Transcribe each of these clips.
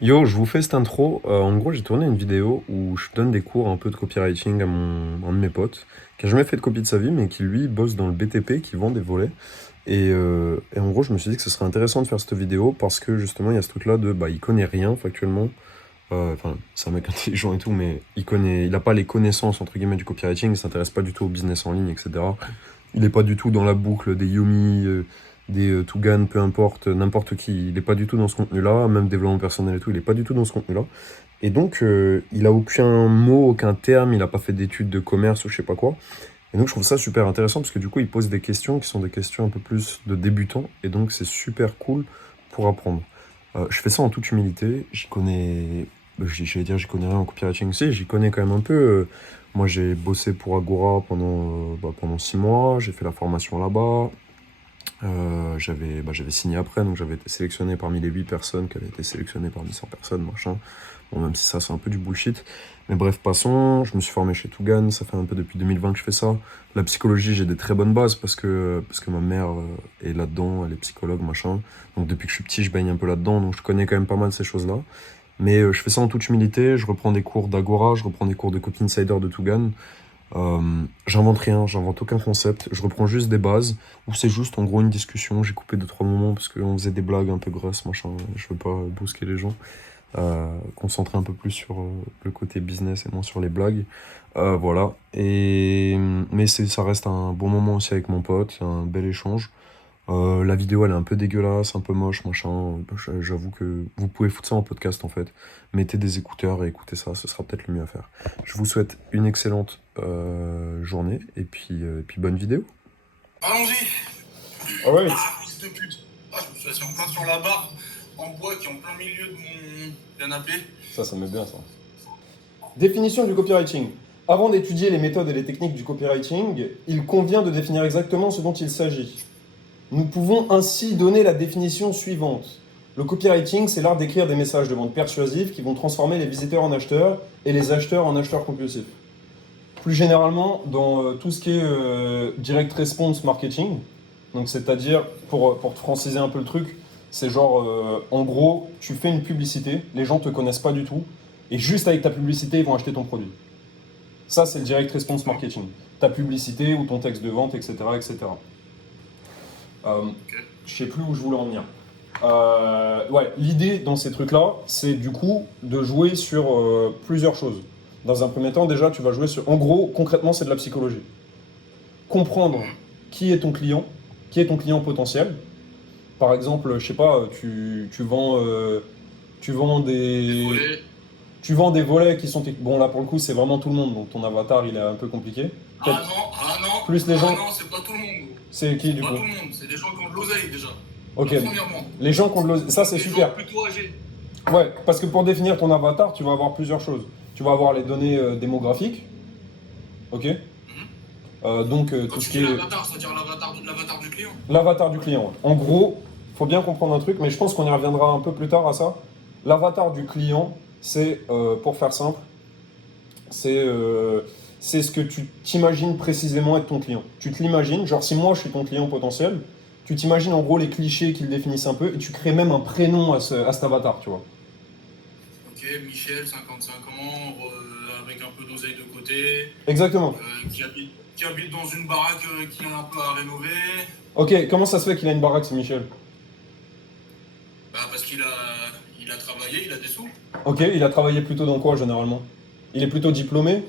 Yo, je vous fais cette intro. En gros, j'ai tourné une vidéo où je donne des cours un peu de copywriting à un de mes potes, qui a jamais fait de copie de sa vie, mais qui lui bosse dans le BTP, qui vend des volets. Et en gros, je me suis dit que ce serait intéressant de faire cette vidéo parce que justement, il y a ce truc-là de, bah, il connaît rien factuellement. Enfin, c'est un mec intelligent et tout, mais il a pas les connaissances entre guillemets du copywriting. Il s'intéresse pas du tout au business en ligne, etc. Il est pas du tout dans la boucle des Yumi, des Tugan, peu importe, n'importe qui. Il est pas du tout dans ce contenu-là, même développement personnel et tout. Il est pas du tout dans ce contenu-là. Et donc, il a aucun mot, aucun terme. Il a pas fait d'études de commerce ou je sais pas quoi. Et donc, je trouve ça super intéressant parce que du coup, il pose des questions qui sont des questions un peu plus de débutants. Et donc, c'est super cool pour apprendre. Je fais ça en toute humilité. J'allais dire, j'y connais rien en copywriting. Si, j'y connais quand même un peu. Moi, j'ai bossé pour Agora pendant 6 mois. J'ai fait la formation là-bas. J'avais signé après, donc j'avais été sélectionné parmi les 8 personnes qui avaient été sélectionnées parmi 100 personnes, machin. Bon, même si ça, c'est un peu du bullshit. Mais bref, passons. Je me suis formé chez Tougan, ça fait un peu depuis 2020 que je fais ça. La psychologie, j'ai des très bonnes bases parce que ma mère est là-dedans, elle est psychologue, machin. Donc depuis que je suis petit, je baigne un peu là-dedans, donc je connais quand même pas mal ces choses-là. Mais je fais ça en toute humilité, je reprends des cours d'Agora, je reprends des cours de Copy Insider de Tougan. J'invente rien, j'invente aucun concept, je reprends juste des bases, où c'est juste en gros une discussion, j'ai coupé 2 3 moments parce qu'on faisait des blagues un peu grosses, machin, je veux pas brusquer les gens, concentrer un peu plus sur le côté business et moins sur les blagues, voilà, mais ça reste un bon moment aussi avec mon pote, c'est un bel échange. La vidéo elle est un peu dégueulasse, un peu moche, machin. J'avoue que vous pouvez foutre ça en podcast en fait. Mettez des écouteurs et écoutez ça, ce sera peut-être le mieux à faire. Je vous souhaite une excellente journée et puis bonne vidéo. Allons-y. Ah ouais. Fils de pute. Ah, je me suis assis en plein sur la barre en bois qui est en plein milieu de mon canapé. Ça me met bien ça. Définition du copywriting. Avant d'étudier les méthodes et les techniques du copywriting, il convient de définir exactement ce dont il s'agit. Nous pouvons ainsi donner la définition suivante. Le copywriting, c'est l'art d'écrire des messages de vente persuasifs qui vont transformer les visiteurs en acheteurs et les acheteurs en acheteurs compulsifs. Plus généralement, dans tout ce qui est direct response marketing, donc c'est-à-dire, pour te franciser un peu le truc, c'est genre, en gros, tu fais une publicité, les gens te connaissent pas du tout, et juste avec ta publicité, ils vont acheter ton produit. Ça, c'est le direct response marketing. Ta publicité ou ton texte de vente, etc. etc. Ok. Je sais plus où je voulais en venir. Ouais, l'idée dans ces trucs-là, c'est du coup de jouer sur plusieurs choses. Dans un premier temps, déjà, tu vas jouer sur. En gros, concrètement, c'est de la psychologie. Comprendre qui est ton client potentiel. Par exemple, je sais pas, tu vends Des des, volets. tu vends des volets qui sont. Bon, là pour le coup, c'est vraiment tout le monde, donc ton avatar il est un peu compliqué. Ah Peut-être non, ah non, plus les ah gens. non, c'est pas tout le monde. C'est qui C'est du pas coup? tout le monde. C'est des gens qui ont de l'oseille déjà. Ok, Premièrement. les gens qui ont de ça Donc c'est des gens super. plutôt âgés. Ouais, parce que pour définir ton avatar, tu vas avoir plusieurs choses. Tu vas avoir les données démographiques, ok? Mhm. Donc Quand tout ce tu qui dis est l'avatar, c'est-à-dire l'avatar du client. l'avatar du client. En gros, faut bien comprendre un truc, mais je pense qu'on y reviendra un peu plus tard à ça. L'avatar du client, c'est, pour faire simple, c'est c'est ce que tu t'imagines précisément être ton client. Tu te l'imagines, genre si moi je suis ton client potentiel, tu t'imagines en gros les clichés qui le définissent un peu, et tu crées même un prénom à cet avatar, tu vois. Ok, Michel, 55 ans, avec un peu d'oseille de côté, Exactement. qui habite dans une baraque qui est un peu à rénover. Ok, comment ça se fait qu'il a une baraque, ce Michel? Bah parce il a travaillé, il a des sous. Ok, il a travaillé plutôt dans quoi généralement? Il est plutôt diplômé?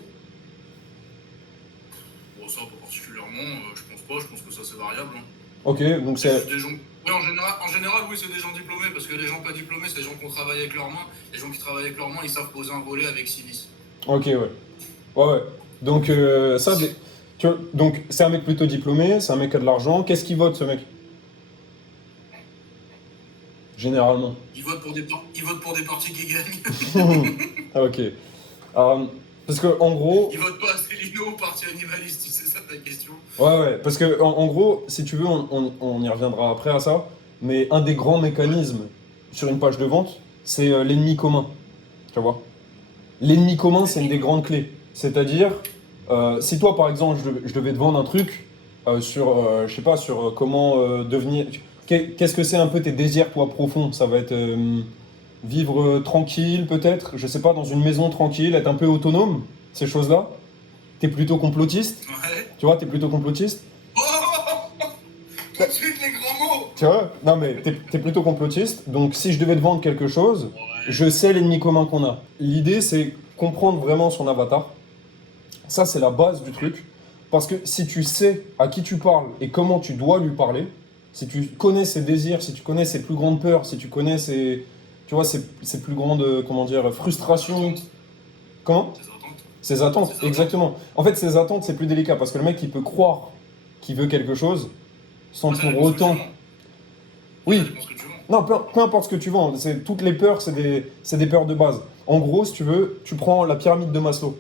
Bon, ça, pas particulièrement, je pense pas, je pense que ça c'est variable, hein. Ok, donc C'est c'est. juste des gens. Oui, en général, oui, c'est des gens diplômés, parce que les gens pas diplômés, c'est des gens qui ont travaillé avec leurs mains. Les gens qui travaillent avec leurs mains, ils savent poser un volet avec 6 vis. Ok, ouais. Ouais, ouais. Donc, donc c'est un mec plutôt diplômé, c'est un mec qui a de l'argent. Qu'est-ce qu'il vote, ce mec? Généralement. Ils votent pour des partis qui gagnent. Ah, ok. Parce que, en gros. Ils votent pas à Célino, parti animaliste, si c'est ça ta question. Ouais, ouais. Parce que, en gros, si tu veux, on y reviendra après à ça. Mais un des grands Ouais. mécanismes sur une page de vente, c'est l'ennemi commun. Tu vois? L'ennemi commun, c'est une L'ennemi des commun. grandes clés. C'est-à-dire, si toi, par exemple, je devais te vendre un truc sur, je sais pas, sur comment devenir. Qu'est-ce que c'est un peu tes désirs, toi, profonds? Ça va être. vivre tranquille peut-être, je sais pas, dans une maison tranquille, être un peu autonome, ces choses-là. T'es plutôt complotiste, Ouais. tu vois, t'es plutôt complotiste. Oh, tout de suite les grands mots. Tu vois? Non mais t'es plutôt complotiste, donc si je devais te vendre quelque chose, Ouais. je sais l'ennemi commun qu'on a. L'idée c'est comprendre vraiment son avatar. Ça c'est la base du truc. Parce que si tu sais à qui tu parles et comment tu dois lui parler, si tu connais ses désirs, si tu connais ses plus grandes peurs, si tu connais ses, tu vois, ses plus grandes, comment dire, frustrations, Attentes. comment? Tes attentes. Ses attentes, Ses attentes. exactement. En fait, ses attentes, c'est plus délicat parce que le mec, il peut croire qu'il veut quelque chose sans Moi, ça pour dépend ce que tu autant. vends. Moi, ça Oui, dépend ce que tu vends. non, peu importe ce que tu vends. Toutes les peurs, c'est des peurs de base. En gros, si tu veux, tu prends la pyramide de Maslow.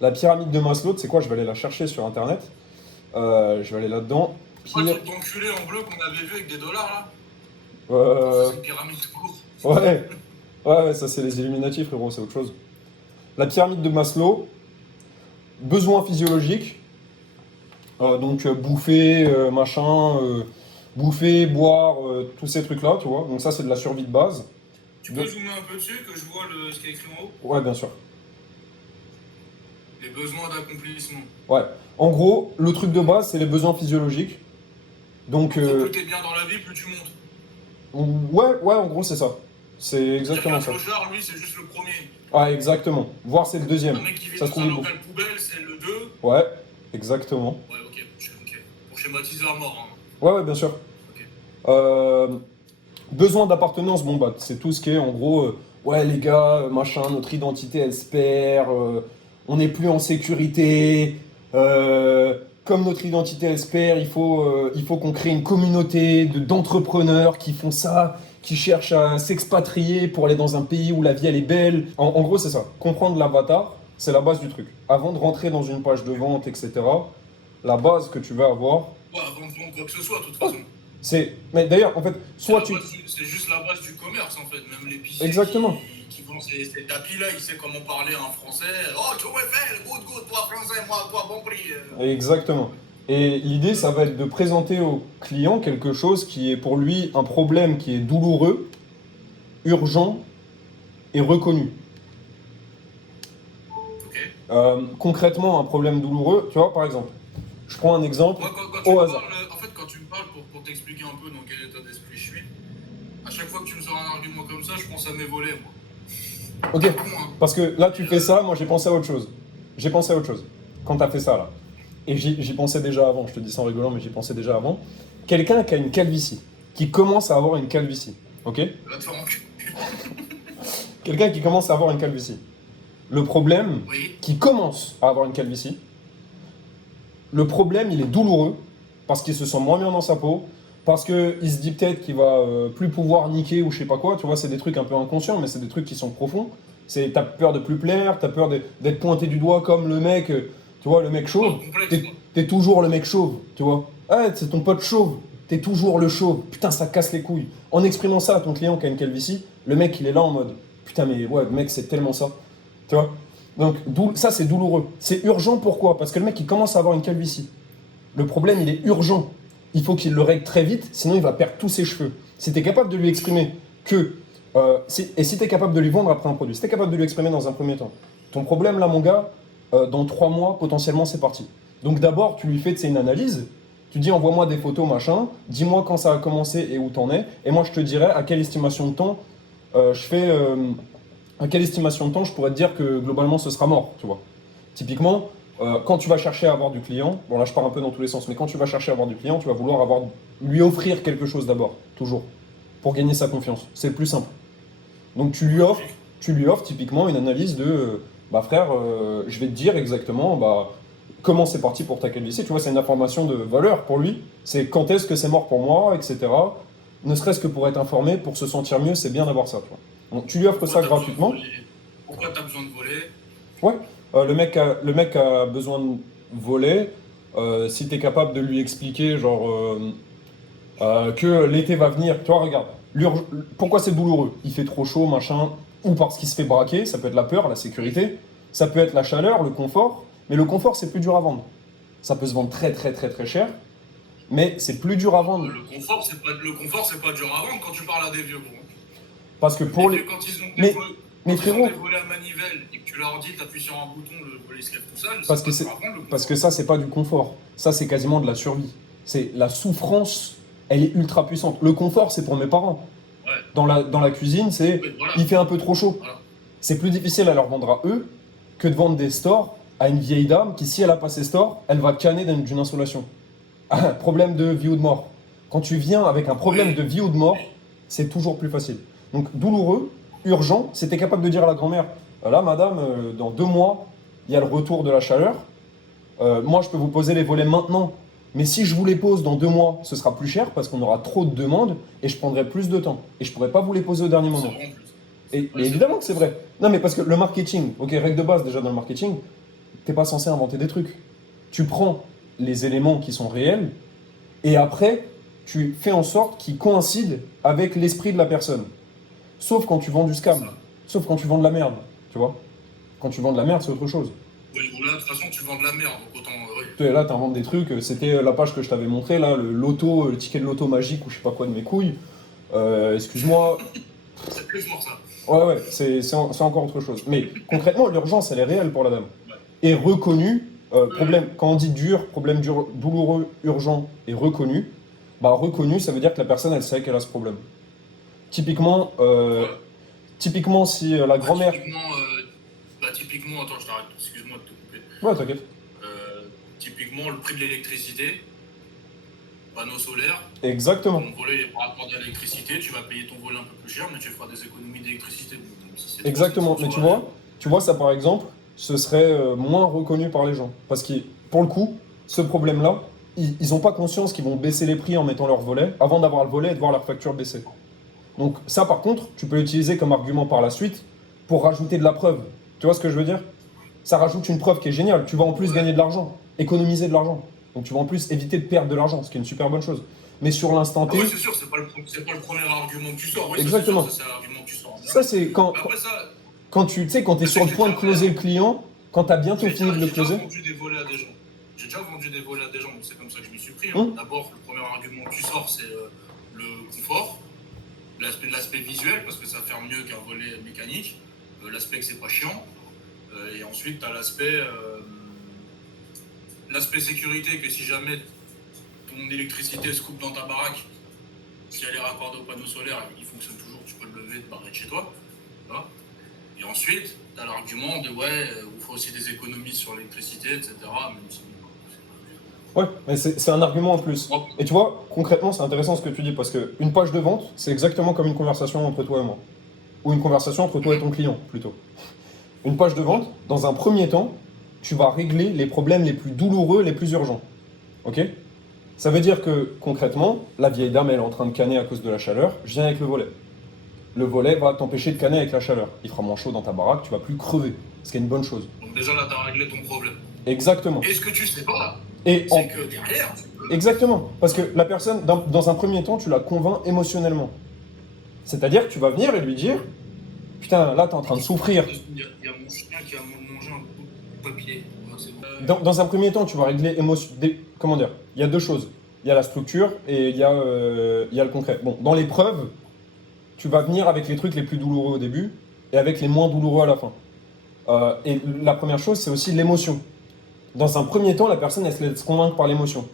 La pyramide de Maslow, c'est quoi? Je vais aller la chercher sur Internet. Je vais aller là-dedans. C'est pas le Pire. truc d'enculé en bleu qu'on avait vu avec des dollars là? Ça, Euh, c'est une pyramide tout court. ouais, ouais, ça c'est les Illuminati, frérot, c'est autre chose. La pyramide de Maslow, besoins physiologiques, donc bouffer, machin, bouffer, boire, tous ces trucs-là, tu vois. Donc ça, c'est de la survie de base. Tu peux De- zoomer un peu dessus que je vois ce qui est écrit en haut? Ouais, bien sûr. Les besoins d'accomplissement. Ouais. En gros, le truc de base, c'est les besoins physiologiques. Donc, En gros, plus t'es bien dans la vie, plus tu montes. ouais, en gros, c'est ça. C'est C'est-à-dire exactement qu'un ça. clochard, lui, c'est juste le premier. Ah, exactement. Voire c'est le deuxième. Un mec qui vit Ça se dans trouve un le bon. local poubelle, c'est le 2. Ouais, exactement. Ouais, ok, ok. Pour schématiser à mort, hein. Ouais, bien sûr. Ok. Euh, besoin d'appartenance, bon, bah, c'est tout ce qui est, en gros, ouais, les gars, machin, notre identité, elle se perd, on n'est plus en sécurité, comme notre identité, elle se perd, il faut qu'on crée une communauté d'entrepreneurs qui font ça, qui cherchent à s'expatrier pour aller dans un pays où la vie, elle est belle. En gros, c'est ça. Comprendre l'avatar, c'est la base du truc. Avant de rentrer dans une page de vente, etc., la base que tu vas avoir, Ouais, avant de vendre quoi que ce soit, de toute façon. c'est... Mais d'ailleurs, en fait, soit tu... C'est juste la base du commerce, en fait. Même l'épicier Exactement. qui vend ces tapis-là, il sait comment parler en français. Oh, tu veux faire, good, toi français, moi, toi, bon prix. Exactement. Et l'idée, ça va être de présenter au client quelque chose qui est pour lui un problème qui est douloureux, urgent et reconnu. Ok. Concrètement, un problème douloureux, tu vois, par exemple, je prends un exemple Moi, quand tu au me hasard. parles, en fait, quand tu me parles, pour t'expliquer un peu dans quel état d'esprit je suis, à chaque fois que tu me sors un argument comme ça, je pense à mes volets, moi. Ok, Pas con, hein. parce que là, tu fais ça, moi j'ai pensé à autre chose. J'ai pensé à autre chose. Quand tu as fait ça, là. Et j'y pensais déjà avant, je te dis ça en rigolant, mais j'y pensais déjà avant. Quelqu'un qui a une calvitie, qui commence à avoir une calvitie, ok? Va te faire enculer. Quelqu'un qui commence à avoir une calvitie. Le problème, Oui. qui commence à avoir une calvitie, le problème, il est douloureux, parce qu'il se sent moins bien dans sa peau, parce qu'il se dit peut-être qu'il va plus pouvoir niquer ou je sais pas quoi, tu vois, c'est des trucs un peu inconscients, mais c'est des trucs qui sont profonds. T'as peur de plus plaire, t'as peur d'être pointé du doigt comme le mec, tu vois, le mec chauve. Oh, complexe, T'es quoi. t'es toujours le mec chauve, tu vois. Ah, c'est ton pote chauve, t'es toujours le chauve. Putain, ça casse les couilles. En exprimant ça à ton client qui a une calvitie, le mec, il est là en mode, putain, mais ouais, mec, c'est tellement ça. Tu vois. Donc, ça, c'est douloureux. C'est urgent, pourquoi? Parce que le mec, il commence à avoir une calvitie. Le problème, il est urgent. Il faut qu'il le règle très vite, sinon il va perdre tous ses cheveux. Si tu es capable de lui exprimer que... et si tu es capable de lui vendre après un produit, si tu es capable de lui exprimer dans un premier temps, ton problème là, mon gars, dans 3 mois, potentiellement, c'est parti. Donc d'abord, tu lui fais une analyse, tu dis envoie-moi des photos, machin, dis-moi quand ça a commencé et où t'en es, et moi je te dirai à quelle estimation de temps à quelle estimation de temps je pourrais te dire que globalement ce sera mort, tu vois. Typiquement, quand tu vas chercher à avoir du client, bon là je pars un peu dans tous les sens, mais quand tu vas chercher à avoir du client, tu vas vouloir lui offrir quelque chose d'abord, toujours, pour gagner sa confiance. C'est le plus simple. Donc tu lui offres typiquement une analyse de, bah frère, je vais te dire exactement, bah comment c'est parti pour ta calvitie. Tu vois, c'est une information de valeur pour lui. C'est quand est-ce que c'est mort pour moi, etc. Ne serait-ce que pour être informé, pour se sentir mieux, c'est bien d'avoir ça. Tu vois. Donc tu lui offres ça gratuitement. Pourquoi t'as besoin de voler? Ouais, le mec a besoin de voler. Si tu es capable de lui expliquer, genre, que l'été va venir, tu vois, regarde, pourquoi c'est douloureux? Il fait trop chaud, machin, ou parce qu'il se fait braquer, ça peut être la peur, la sécurité, ça peut être la chaleur, le confort, mais le confort, c'est plus dur à vendre. Ça peut se vendre très, très, très, très cher, mais c'est plus dur à vendre. Le confort, c'est pas dur à vendre quand tu parles à des vieux, gros. Parce que pour les... Quand ils ont Mais, des mais quand ils ont frérot, des volets à manivelle et que tu leur dis t'appuies sur un bouton, le volet se lève tout seul, parce ça que, passe par contre le parce confort. que ça, c'est pas du confort. Ça, c'est quasiment de la survie. C'est la souffrance, elle est ultra puissante. Le confort, c'est pour mes parents. Ouais, Dans la cuisine, c'est ouais, voilà. il fait un peu trop chaud. Voilà. C'est plus difficile à leur vendre à eux que de vendre des stores à une vieille dame qui, si elle a pas ses stores, elle va canner d'une insolation. Ah, problème de vie ou de mort. Quand tu viens avec un problème Oui. de vie ou de mort, c'est toujours plus facile. Donc douloureux, urgent, c'était capable de dire à la grand-mère, là madame, dans 2 mois, il y a le retour de la chaleur. Moi je peux vous poser les volets maintenant, mais si je vous les pose dans 2 mois, ce sera plus cher parce qu'on aura trop de demandes et je prendrai plus de temps. Et je pourrai pas vous les poser au dernier C'est moment. vrai en plus. Mais évidemment que c'est vrai. Non mais parce que le marketing, ok, règle de base déjà dans le marketing, t'es pas censé inventer des trucs. Tu prends les éléments qui sont réels et après, tu fais en sorte qu'ils coïncident avec l'esprit de la personne. Sauf quand tu vends du scam. Ça. Sauf quand tu vends de la merde. Tu vois? Quand tu vends de la merde, c'est autre chose. Oui, ou là, de toute façon, tu vends de la merde, donc autant. Oui. Tu es là, tu inventes des trucs. C'était la page que je t'avais montré, là, le loto, le ticket de loto magique ou je sais pas quoi de mes couilles. Excuse-moi. C'est plus fort ça. Ouais, c'est encore autre chose. Mais concrètement, l'urgence, elle est réelle pour la dame. Et reconnue, problème, quand on dit dur, problème douloureux, urgent et reconnu, bah reconnu, ça veut dire que la personne, elle sait qu'elle a ce problème. Typiquement, Ouais. typiquement si la grand-mère... Typiquement, attends, je t'arrête, excuse-moi de te couper. Ouais, t'inquiète. Typiquement, le prix de l'électricité, panneau solaire, Exactement. ton volet est par rapport à l'électricité, tu vas payer ton volet un peu plus cher, mais tu feras des économies d'électricité. Donc, c'est Exactement. Mais tu vois, ça par exemple, ce serait moins reconnu par les gens. Parce que pour le coup, ce problème-là, ils n'ont pas conscience qu'ils vont baisser les prix en mettant leur volet avant d'avoir le volet et de voir leur facture baisser. Donc ça par contre, tu peux l'utiliser comme argument par la suite pour rajouter de la preuve. Tu vois ce que je veux dire? Ça rajoute une preuve qui est géniale. Tu vas en plus gagner de l'argent, économiser de l'argent. Donc tu vas en plus éviter de perdre de l'argent, ce qui est une super bonne chose. Mais sur l'instant Ah T, ouais, c'est sûr, c'est pas le premier argument que tu sors. Oui, exactement. ça, c'est l'argument que tu sors. Ça c'est Après, ça, quand tu sais, quand tu es sur le point de closer le client, quand tu as bientôt fini de le j'ai déjà closer. vendu des volets à des gens. J'ai déjà vendu des volets à des gens, donc c'est comme ça que je m'y suis pris. D'abord, le premier argument que tu sors, c'est le confort, l'aspect visuel, parce que ça fait mieux qu'un volet mécanique, l'aspect que c'est pas chiant, et ensuite, tu as l'aspect sécurité, que si jamais ton électricité se coupe dans ta baraque, si elle est raccordée au panneau solaire, il fonctionne toujours, tu peux le lever, te barrer de chez toi. Voilà. Et ensuite, tu as l'argument de il faut aussi des économies sur l'électricité, etc. Même si, Ouais, mais c'est un argument en plus. Et tu vois, concrètement, c'est intéressant ce que tu dis parce qu'une page de vente, c'est exactement comme une conversation entre toi et moi. Ou une conversation entre toi et ton client, plutôt. Une page de vente, dans un premier temps, tu vas régler les problèmes les plus douloureux, les plus urgents. Ok? Ça veut dire que, concrètement, la vieille dame, elle est en train de canner à cause de la chaleur, je viens avec le volet. Le volet va t'empêcher de canner avec la chaleur. Il fera moins chaud dans ta baraque, tu vas plus crever, ce qui est une bonne chose. donc déjà là, tu as réglé ton problème. Exactement. Et ce que tu sais pas, Et c'est que derrière, tu peux... Exactement. Parce que la personne, dans un premier temps, tu la convaincs émotionnellement. C'est-à-dire que tu vas venir et lui dire, putain, là, t'es en train de souffrir. Il y a mon chien qui a mangé un bout de papier. Ouais, c'est bon. Dans un premier temps, tu vas régler comment dire? Il y a deux choses. Il y a la structure et il y a le concret. Bon, dans l'épreuve, tu vas venir avec les trucs les plus douloureux au début et avec les moins douloureux à la fin. Et la première chose, c'est aussi l'émotion. Dans un premier temps, la personne, elle se laisse convaincre par l'émotion.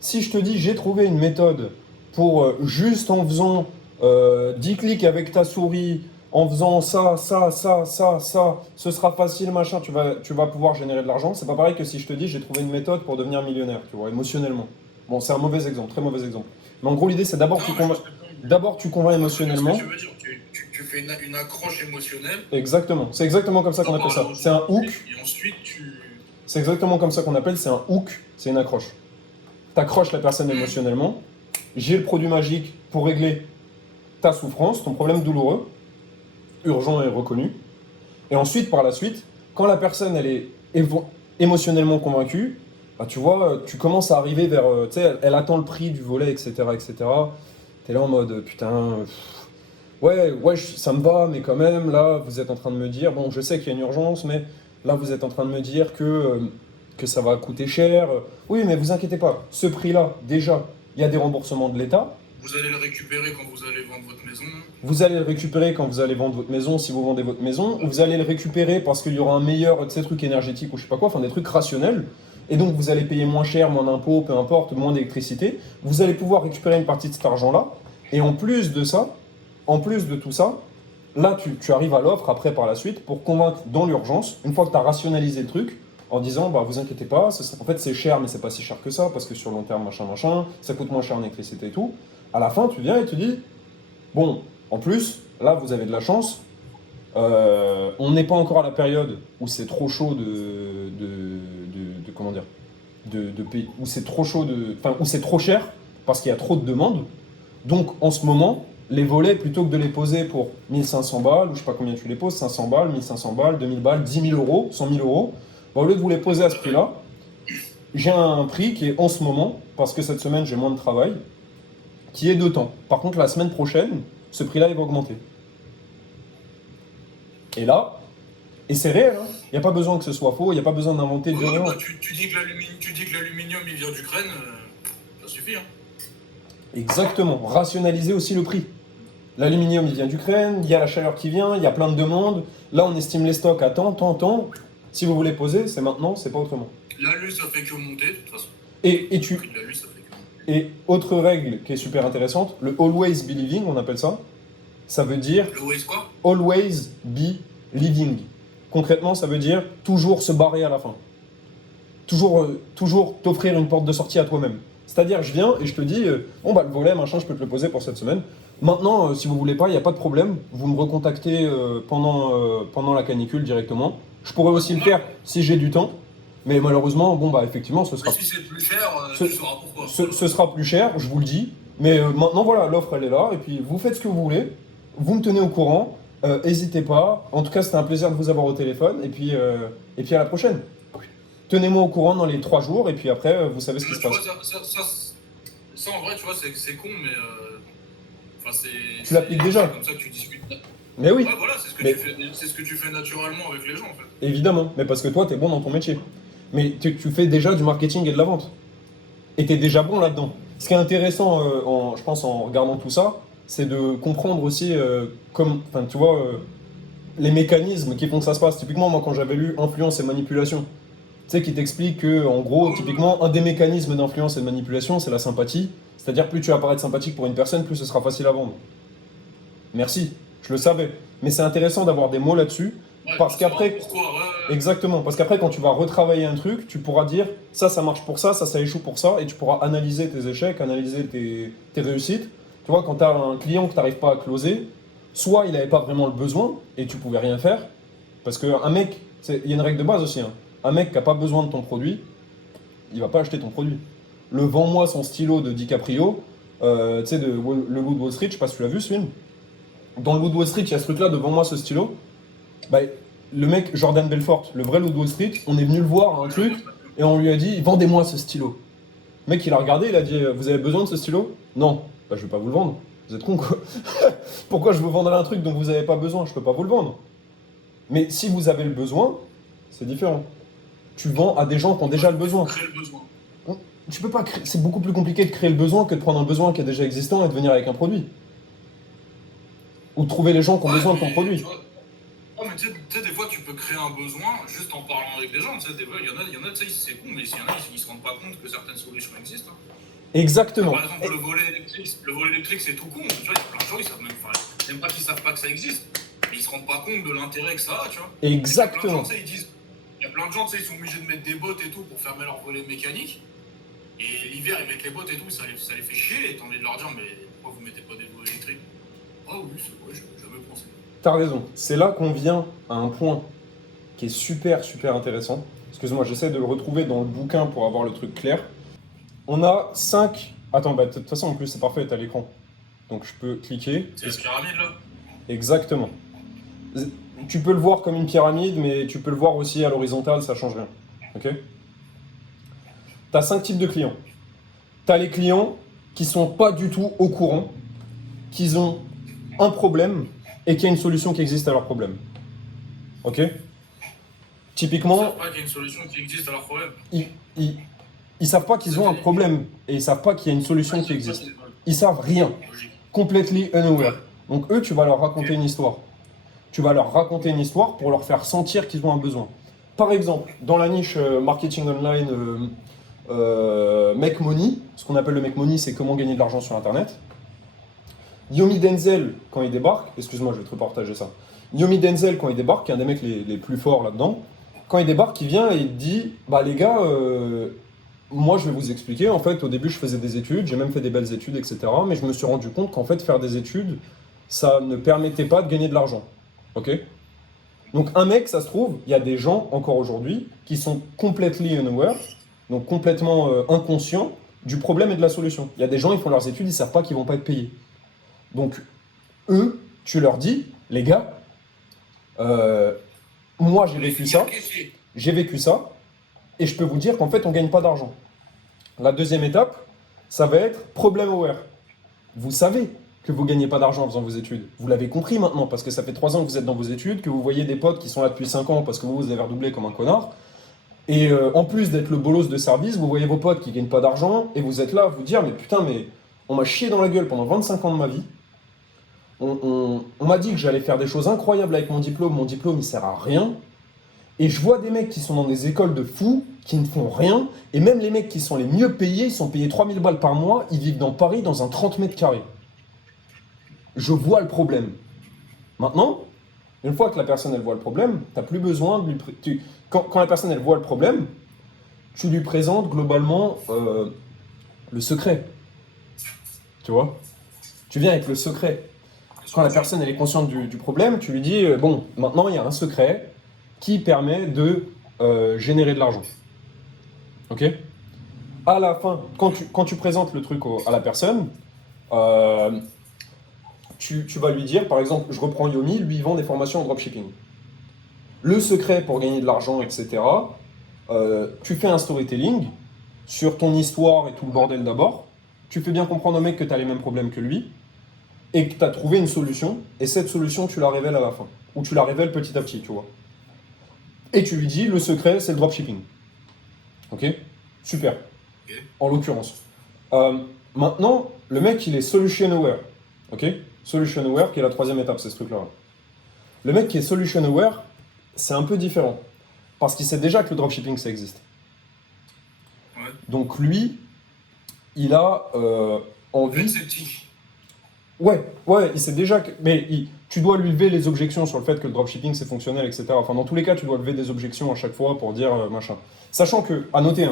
Si je te dis, j'ai trouvé une méthode pour juste en faisant 10 clics avec ta souris, en faisant ça, ce sera facile, machin, tu vas pouvoir générer de l'argent. C'est pas pareil que si je te dis, j'ai trouvé une méthode pour devenir millionnaire, tu vois, émotionnellement. Bon, c'est un mauvais exemple, très mauvais exemple. Mais en gros, l'idée, c'est d'abord tu convaincs émotionnellement. Ce que tu veux dire, tu fais une accroche émotionnelle. Exactement, c'est exactement comme ça qu'on appelle ça. C'est un hook. Et ensuite, C'est exactement comme ça qu'on appelle, c'est un hook, c'est une accroche. T'accroches la personne émotionnellement, j'ai le produit magique pour régler ta souffrance, ton problème douloureux, urgent et reconnu. Et ensuite, par la suite, quand la personne elle est émotionnellement convaincue, bah, tu vois, tu commences à arriver vers, tu sais, elle attend le prix du volet, etc., etc. T'es là en mode, putain, ouais, ça me va, mais quand même, là, vous êtes en train de me dire, bon, je sais qu'il y a une urgence, mais là, vous êtes en train de me dire que ça va coûter cher. Oui, mais vous inquiétez pas, ce prix-là, déjà, il y a des remboursements de l'État. Vous allez le récupérer quand vous allez vendre votre maison. Vous allez le récupérer quand vous allez vendre votre maison, si vous vendez votre maison, ou vous allez le récupérer parce qu'il y aura un meilleur, tu sais, truc énergétique ou je sais pas quoi, enfin des trucs rationnels, et donc vous allez payer moins cher, moins d'impôts, peu importe, moins d'électricité. Vous allez pouvoir récupérer une partie de cet argent-là, et en plus de ça, en plus de tout ça, là tu arrives à l'offre après par la suite pour convaincre dans l'urgence, une fois que tu as rationalisé le truc, en disant bah vous inquiétez pas, en fait c'est cher mais c'est pas si cher que ça, parce que sur le long terme machin, ça coûte moins cher en électricité et tout. À la fin tu viens et tu dis bon, en plus, là, vous avez de la chance. On n'est pas encore à la période où c'est trop chaud comment dire, de payer, où c'est trop chaud enfin, où c'est trop cher parce qu'il y a trop de demandes. Donc, en ce moment, les volets, plutôt que de les poser pour 1500 balles, ou je sais pas combien tu les poses, 500 balles, 1500 balles, 2000 balles, 10 000 euros, 100 000 euros, bah, au lieu de vous les poser à ce prix-là, j'ai un prix qui est en ce moment, parce que cette semaine, j'ai moins de travail, qui est de temps. Par contre, la semaine prochaine, ce prix-là, il va augmenter. Et là, et c'est réel, hein. Il n'y a pas besoin que ce soit faux, il n'y a pas besoin d'inventer de rien. Bah, tu dis que l'aluminium, il vient d'Ukraine, ça suffit. Hein. Exactement. Rationaliser aussi le prix. L'aluminium, il vient d'Ukraine, il y a la chaleur qui vient, il y a plein de demandes. Là, on estime les stocks à tant. Si vous voulez poser, c'est maintenant, c'est pas autrement. L'alu, ça fait que monter, de toute façon. Et Le prix de l'alu, ça fait que monter. Et autre règle qui est super intéressante, le always be living, on appelle ça. Ça veut dire Le Waze quoi? always be living. Concrètement, ça veut dire toujours se barrer à la fin. Toujours t'offrir une porte de sortie à toi-même. C'est-à-dire, je viens et je te dis, bon bah le volet, machin, je peux te le poser pour cette semaine. Maintenant, si vous voulez pas, il n'y a pas de problème. Vous me recontactez pendant la canicule directement. Je pourrais aussi le faire si j'ai du temps. Mais malheureusement, bon bah effectivement, ce sera... Mais si c'est plus cher, tu sauras pourquoi. Ce sera plus cher, je vous le dis. Mais maintenant, voilà, l'offre, elle est là. Et puis, vous faites ce que vous voulez. Vous me tenez au courant. N'hésitez pas. En tout cas, c'était un plaisir de vous avoir au téléphone. Et puis à la prochaine. Tenez-moi au courant dans les 3 jours. Et puis après, vous savez ce qui se passe. Ça, en vrai, tu vois, c'est con, mais... Tu l'appliques déjà. C'est comme ça que tu discutes. Mais oui. Ouais, voilà, c'est ce que tu fais naturellement avec les gens, en fait. Évidemment. Mais parce que toi, tu es bon dans ton métier. Mais tu fais déjà du marketing et de la vente. Et tu es déjà bon là-dedans. Ce qui est intéressant, je pense, en regardant tout ça, c'est de comprendre aussi, tu vois, les mécanismes qui font que ça se passe. Typiquement, moi, quand j'avais lu Influence et manipulation, tu sais, qui t'explique que, en gros, typiquement, un des mécanismes d'influence et de manipulation, c'est la sympathie. C'est-à-dire, plus tu vas paraître sympathique pour une personne, plus ce sera facile à vendre. Merci, je le savais. Mais c'est intéressant d'avoir des mots là-dessus, parce qu'après... Exactement, parce qu'après, quand tu vas retravailler un truc, tu pourras dire ça marche pour ça, ça échoue pour ça, et tu pourras analyser tes échecs, analyser tes réussites. Tu vois, quand tu as un client que tu n'arrives pas à closer, soit il n'avait pas vraiment le besoin et tu pouvais rien faire, parce qu'un mec, il y a une règle de base aussi, hein. Un mec qui n'a pas besoin de ton produit, il va pas acheter ton produit. Le vends-moi son stylo de DiCaprio, tu sais, le Loup de Wall Street, je sais pas si tu l'as vu ce film. Dans le Loup de Wall Street, il y a ce truc-là de vends-moi ce stylo. Bah, le mec, Jordan Belfort, le vrai Loup de Wall Street, on est venu le voir à un truc et on lui a dit vendez-moi ce stylo. Le mec, il a regardé, il a dit vous avez besoin de ce stylo? Non. Bah, je vais pas vous le vendre. Vous êtes con quoi. Pourquoi je vous vendrais un truc dont vous n'avez pas besoin? Je peux pas vous le vendre. Mais si vous avez le besoin, c'est différent. Tu vends à des gens qui ont déjà le besoin. Créer le besoin. Tu peux pas créer... C'est beaucoup plus compliqué de créer le besoin que de prendre un besoin qui est déjà existant et de venir avec un produit. Ou de trouver les gens qui ont besoin de ton produit. Mais tu sais, des fois, tu peux créer un besoin juste en parlant avec les gens. Tu sais, des fois, il y en a, tu sais, c'est con, mais il y en a, ils se rendent pas compte que certaines solutions existent. Hein. Exactement. Par exemple, le volet électrique, c'est tout con. Tu vois, il y a plein de gens, ils savent même pas qu'ils savent pas que ça existe. Mais ils se rendent pas compte de l'intérêt que ça a, tu vois. Exactement. Il y a plein de gens, tu sais, ils sont obligés de mettre des bottes et tout pour fermer leur volet mécanique. Et l'hiver, ils mettent les bottes et tout, ça les fait chier. Et t'as envie de leur dire, mais pourquoi vous mettez pas des volets électriques? Ah oui, c'est vrai, j'ai jamais pensé. T'as raison. C'est là qu'on vient à un point qui est super intéressant. Excuse-moi, j'essaie de le retrouver dans le bouquin pour avoir le truc clair. On a 5... Attends, bah de toute façon, en plus, c'est parfait, t'as l'écran. Donc je peux cliquer. C'est la pyramide, là? Exactement. Tu peux le voir comme une pyramide, mais tu peux le voir aussi à l'horizontale, ça change rien. Ok? T'as 5 types de clients. T'as les clients qui sont pas du tout au courant, qu'ils ont un problème et qu'il y a une solution qui existe à leur problème. Ok? Typiquement... Ils savent pas qu'il y a une solution qui existe à leur problème. Ils savent pas qu'ils ont un problème et ils savent pas qu'il y a une solution qui existe. Ils savent rien. Logique. Completely unaware. Donc eux, tu vas leur raconter une histoire. Tu vas leur raconter une histoire pour leur faire sentir qu'ils ont un besoin. Par exemple, dans la niche marketing online, make money, ce qu'on appelle le make money, c'est comment gagner de l'argent sur Internet. Yomi Denzel, quand il débarque, excuse-moi, je vais te repartager ça. Yomi Denzel, quand il débarque, qui est un des mecs les plus forts là-dedans, quand il débarque, il vient et il dit, bah les gars, moi je vais vous expliquer, en fait, au début je faisais des études, j'ai même fait des belles études, etc. Mais je me suis rendu compte qu'en fait, faire des études, ça ne permettait pas de gagner de l'argent. Ok? Donc un mec, ça se trouve, il y a des gens encore aujourd'hui qui sont completely unaware, donc complètement inconscients du problème et de la solution. Il y a des gens, ils font leurs études, ils savent pas qu'ils vont pas être payés. Donc eux, tu leur dis, les gars, moi j'ai vécu ça, et je peux vous dire qu'en fait on gagne pas d'argent. La deuxième étape, ça va être problem aware. Vous savez que vous ne gagnez pas d'argent en faisant vos études. Vous l'avez compris maintenant, parce que ça fait 3 ans que vous êtes dans vos études, que vous voyez des potes qui sont là depuis 5 ans parce que vous avez redoublé comme un connard. Et en plus d'être le bolos de service, vous voyez vos potes qui ne gagnent pas d'argent, et vous êtes là à vous dire, mais putain, mais on m'a chié dans la gueule pendant 25 ans de ma vie. On m'a dit que j'allais faire des choses incroyables avec mon diplôme il sert à rien. Et je vois des mecs qui sont dans des écoles de fous, qui ne font rien, et même les mecs qui sont les mieux payés, ils sont payés 3000 balles par mois, ils vivent dans Paris dans un 30 mètres carrés. Je vois le problème. Maintenant, une fois que la personne elle voit le problème, tu n'as plus besoin de lui... Quand la personne elle voit le problème, tu lui présentes globalement le secret. Tu vois? Tu viens avec le secret. Quand la personne elle est consciente du problème, tu lui dis, bon, maintenant il y a un secret qui permet de générer de l'argent. Ok? À la fin, quand tu présentes le truc à la personne, tu vas lui dire, par exemple, je reprends Yomi, lui il vend des formations en dropshipping. Le secret pour gagner de l'argent, etc., tu fais un storytelling sur ton histoire et tout le bordel d'abord. Tu fais bien comprendre au mec que tu as les mêmes problèmes que lui et que tu as trouvé une solution. Et cette solution, tu la révèles à la fin. Ou tu la révèles petit à petit, tu vois. Et tu lui dis, le secret, c'est le dropshipping. Ok? Super. En l'occurrence. Maintenant, le mec, il est solution aware. Ok? Solution aware, qui est la 3e étape, c'est ce truc-là. Le mec qui est solution aware, c'est un peu différent. Parce qu'il sait déjà que le dropshipping, ça existe. Ouais. Donc lui, il a envie... sceptique. Ouais, il sait déjà que... Mais tu dois lui lever les objections sur le fait que le dropshipping, c'est fonctionnel, etc. Enfin, dans tous les cas, tu dois lever des objections à chaque fois pour dire machin. Sachant que, à noter,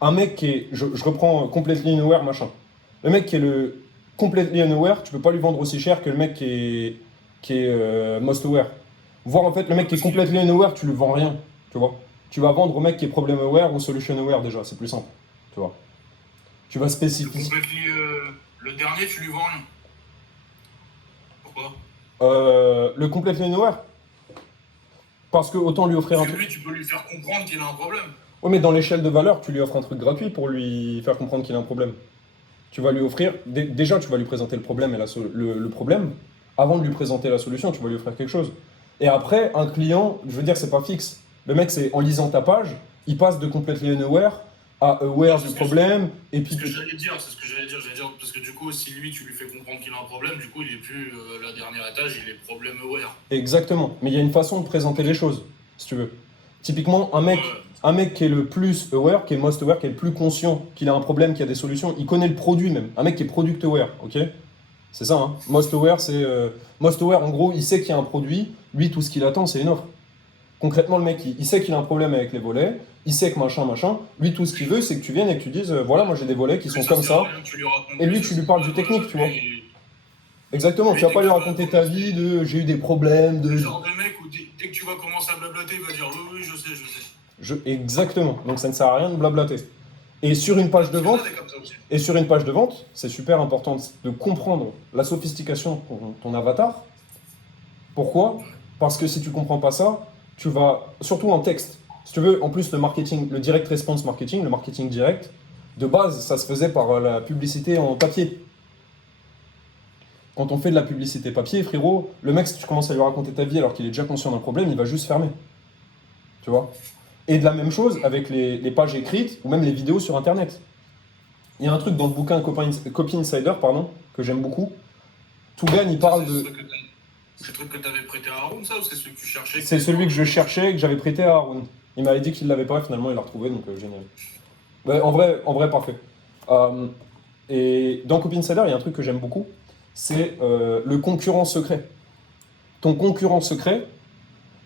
un mec qui est... Je reprends completely unaware, machin. Le mec qui est le completely unaware, tu peux pas lui vendre aussi cher que le mec qui est most aware. Voire en fait, le mec qui est completely unaware, tu lui vends rien, tu vois. Tu vas vendre au mec qui est problem aware ou solution aware déjà, c'est plus simple, tu vois. Tu vas spécifier. Le dernier, tu lui vends rien. Pourquoi? Le completely unaware. Parce que autant lui offrir un truc. Lui, tu peux lui faire comprendre qu'il a un problème. Oui, mais dans l'échelle de valeur, tu lui offres un truc gratuit pour lui faire comprendre qu'il a un problème. Tu vas lui offrir, déjà tu vas lui présenter le problème et le problème, avant de lui présenter la solution, tu vas lui offrir quelque chose. Et après, un client, je veux dire, c'est pas fixe. Le mec, c'est en lisant ta page, il passe de completely unaware à aware du problème, et puis... C'est ce que j'allais dire, parce que du coup, si lui, tu lui fais comprendre qu'il a un problème, du coup, il est plus la dernière étage, il est problem aware. Exactement, mais il y a une façon de présenter les choses, si tu veux. Typiquement, un mec qui est le plus aware, qui est most aware, qui est le plus conscient qu'il a un problème, qui a des solutions, il connaît le produit même. Un mec qui est product aware, ok? C'est ça, hein. Most aware, c'est... most aware, en gros, il sait qu'il y a un produit, lui, tout ce qu'il attend, c'est une offre. Concrètement, le mec, il sait qu'il a un problème avec les volets, il sait que machin, lui, tout ce qu'il veut, c'est que tu viennes et que tu dises, voilà, moi j'ai des volets qui sont comme ça, et lui, tu lui parles du technique, tu vois. Exactement, tu vas pas lui raconter ta vie de j'ai eu des problèmes, de... Le genre de mec où dès que tu vas commencer à blablater, il va dire oui, je sais. Exactement, donc ça ne sert à rien de blablater. Et sur une page de vente, c'est super important de comprendre la sophistication de ton avatar. Pourquoi? Parce que si tu comprends pas ça, tu vas, surtout en texte, si tu veux, en plus le marketing, le direct response marketing, le marketing direct, de base, ça se faisait par la publicité en papier. Quand on fait de la publicité papier, frérot, le mec, si tu commences à lui raconter ta vie alors qu'il est déjà conscient d'un problème, il va juste fermer. Tu vois? Et de la même chose avec les pages écrites ou même les vidéos sur Internet. Il y a un truc dans le bouquin Copy Insider, pardon, que j'aime beaucoup. Tougan, il parle de. C'est le truc que t'avais prêté à Haroun, ça, ou c'est celui que tu cherchais? C'est celui que je cherchais et que j'avais prêté à Haroun. Il m'avait dit qu'il l'avait pas, finalement il l'a retrouvé, donc génial. Ouais, en vrai, parfait. Et dans Copy Insider, il y a un truc que j'aime beaucoup, c'est le concurrent secret. Ton concurrent secret,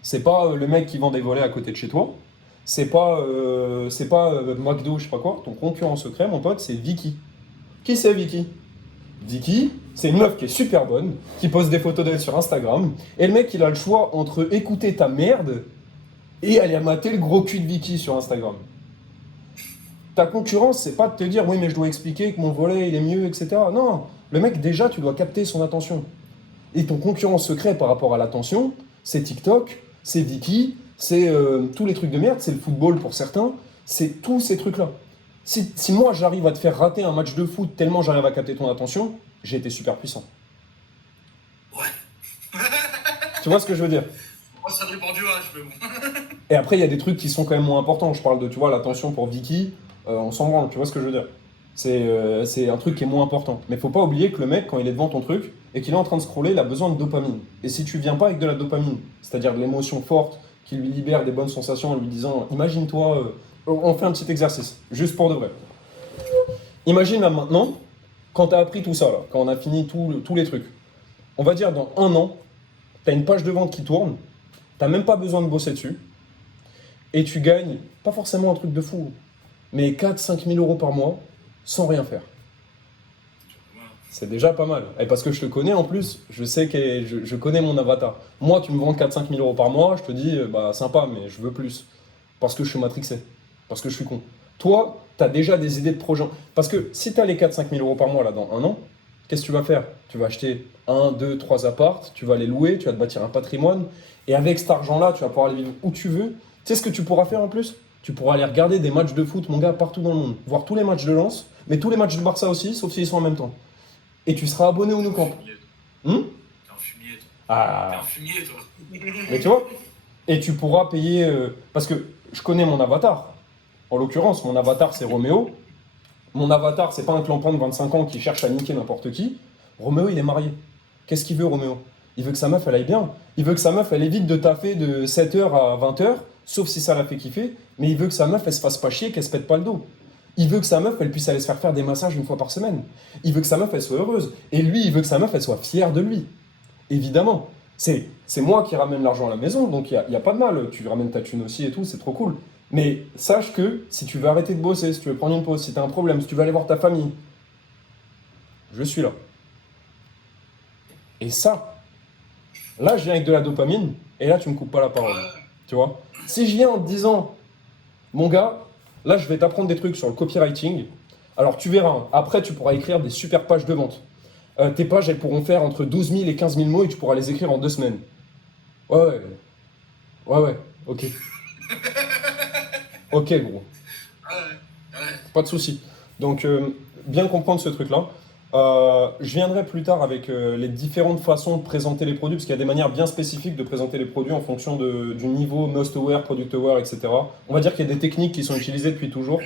c'est pas le mec qui vend des volets à côté de chez toi, c'est pas McDo, je sais pas quoi. Ton concurrent secret, mon pote, c'est Vicky. Qui c'est Vicky? Vicky, c'est une meuf qui est super bonne, qui poste des photos d'elle sur Instagram, et le mec, il a le choix entre écouter ta merde et aller mater le gros cul de Vicky sur Instagram. Ta concurrence, c'est pas de te dire oui, mais je dois expliquer que mon volet il est mieux, etc. Non, le mec, déjà, tu dois capter son attention. Et ton concurrent secret par rapport à l'attention, c'est TikTok, c'est Vicky, c'est tous les trucs de merde, c'est le football pour certains, c'est tous ces trucs-là. Si moi j'arrive à te faire rater un match de foot tellement j'arrive à capter ton attention, j'ai été super puissant. Ouais. Tu vois ce que je veux dire? Moi, ça dépend du âge, mais bon. Et après, il y a des trucs qui sont quand même moins importants. Je parle de, tu vois, l'attention pour Vicky, on s'en branle, tu vois ce que je veux dire? C'est un truc qui est moins important. Mais faut pas oublier que le mec, quand il est devant ton truc et qu'il est en train de scroller, il a besoin de dopamine. Et si tu viens pas avec de la dopamine, c'est-à-dire de l'émotion forte qui lui libère des bonnes sensations en lui disant, imagine-toi, on fait un petit exercice, juste pour de vrai. Imagine là maintenant, quand tu as appris tout ça, là, quand on a fini tous les trucs, on va dire dans 1 an, tu as une page de vente qui tourne, tu même pas besoin de bosser dessus, et tu gagnes, pas forcément un truc de fou, mais 4-5 000 euros par mois, sans rien faire. C'est déjà pas mal. Et parce que je te connais en plus, je sais que je connais mon avatar. Moi, tu me vends 4-5 000 euros par mois, je te dis, bah sympa, mais je veux plus. Parce que je suis matrixé. Parce que je suis con. Toi, tu as déjà des idées de projet. Parce que si tu as les 4-5 000 euros par mois là dans 1 an, qu'est-ce que tu vas faire? Tu vas acheter 1, 2, 3 appartes, tu vas les louer, tu vas te bâtir un patrimoine. Et avec cet argent-là, tu vas pouvoir aller vivre où tu veux. Tu sais ce que tu pourras faire en plus? Tu pourras aller regarder des matchs de foot, mon gars, partout dans le monde. Voir tous les matchs de Lens, mais tous les matchs du Barça aussi, sauf s'ils sont en même temps. Et tu seras abonné au Nou Camp. T'es un fumier, toi. Ah. T'es un fumier, toi. Mais tu vois? Et tu pourras payer... parce que je connais mon avatar. En l'occurrence, mon avatar, c'est Roméo. Mon avatar, c'est pas un clampin de 25 ans qui cherche à niquer n'importe qui. Roméo, il est marié. Qu'est-ce qu'il veut, Roméo? Il veut que sa meuf, elle aille bien. Il veut que sa meuf, elle évite de taffer de 7h à 20h, sauf si ça la fait kiffer. Mais il veut que sa meuf, elle se fasse pas chier, qu'elle se pète pas le dos. Il veut que sa meuf, elle puisse aller se faire des massages 1 fois par semaine. Il veut que sa meuf, elle soit heureuse. Et lui, il veut que sa meuf, elle soit fière de lui. Évidemment. C'est moi qui ramène l'argent à la maison, donc il n'y a pas de mal. Tu ramènes ta thune aussi et tout, c'est trop cool. Mais sache que si tu veux arrêter de bosser, si tu veux prendre une pause, si tu as un problème, si tu veux aller voir ta famille, je suis là. Et ça, là, je viens avec de la dopamine, et là, tu me coupes pas la parole. Tu vois? Si je viens en te disant, mon gars, là, je vais t'apprendre des trucs sur le copywriting. Alors, tu verras, hein, après, tu pourras écrire des super pages de vente. Tes pages, elles pourront faire entre 12 000 et 15 000 mots et tu pourras les écrire en 2 semaines. Ouais, ok. Ok, gros. Pas de souci. Donc, bien comprendre ce truc-là. Je viendrai plus tard avec les différentes façons de présenter les produits, parce qu'il y a des manières bien spécifiques de présenter les produits en fonction du niveau must-aware, product-aware, etc. On va dire qu'il y a des techniques qui sont utilisées depuis toujours.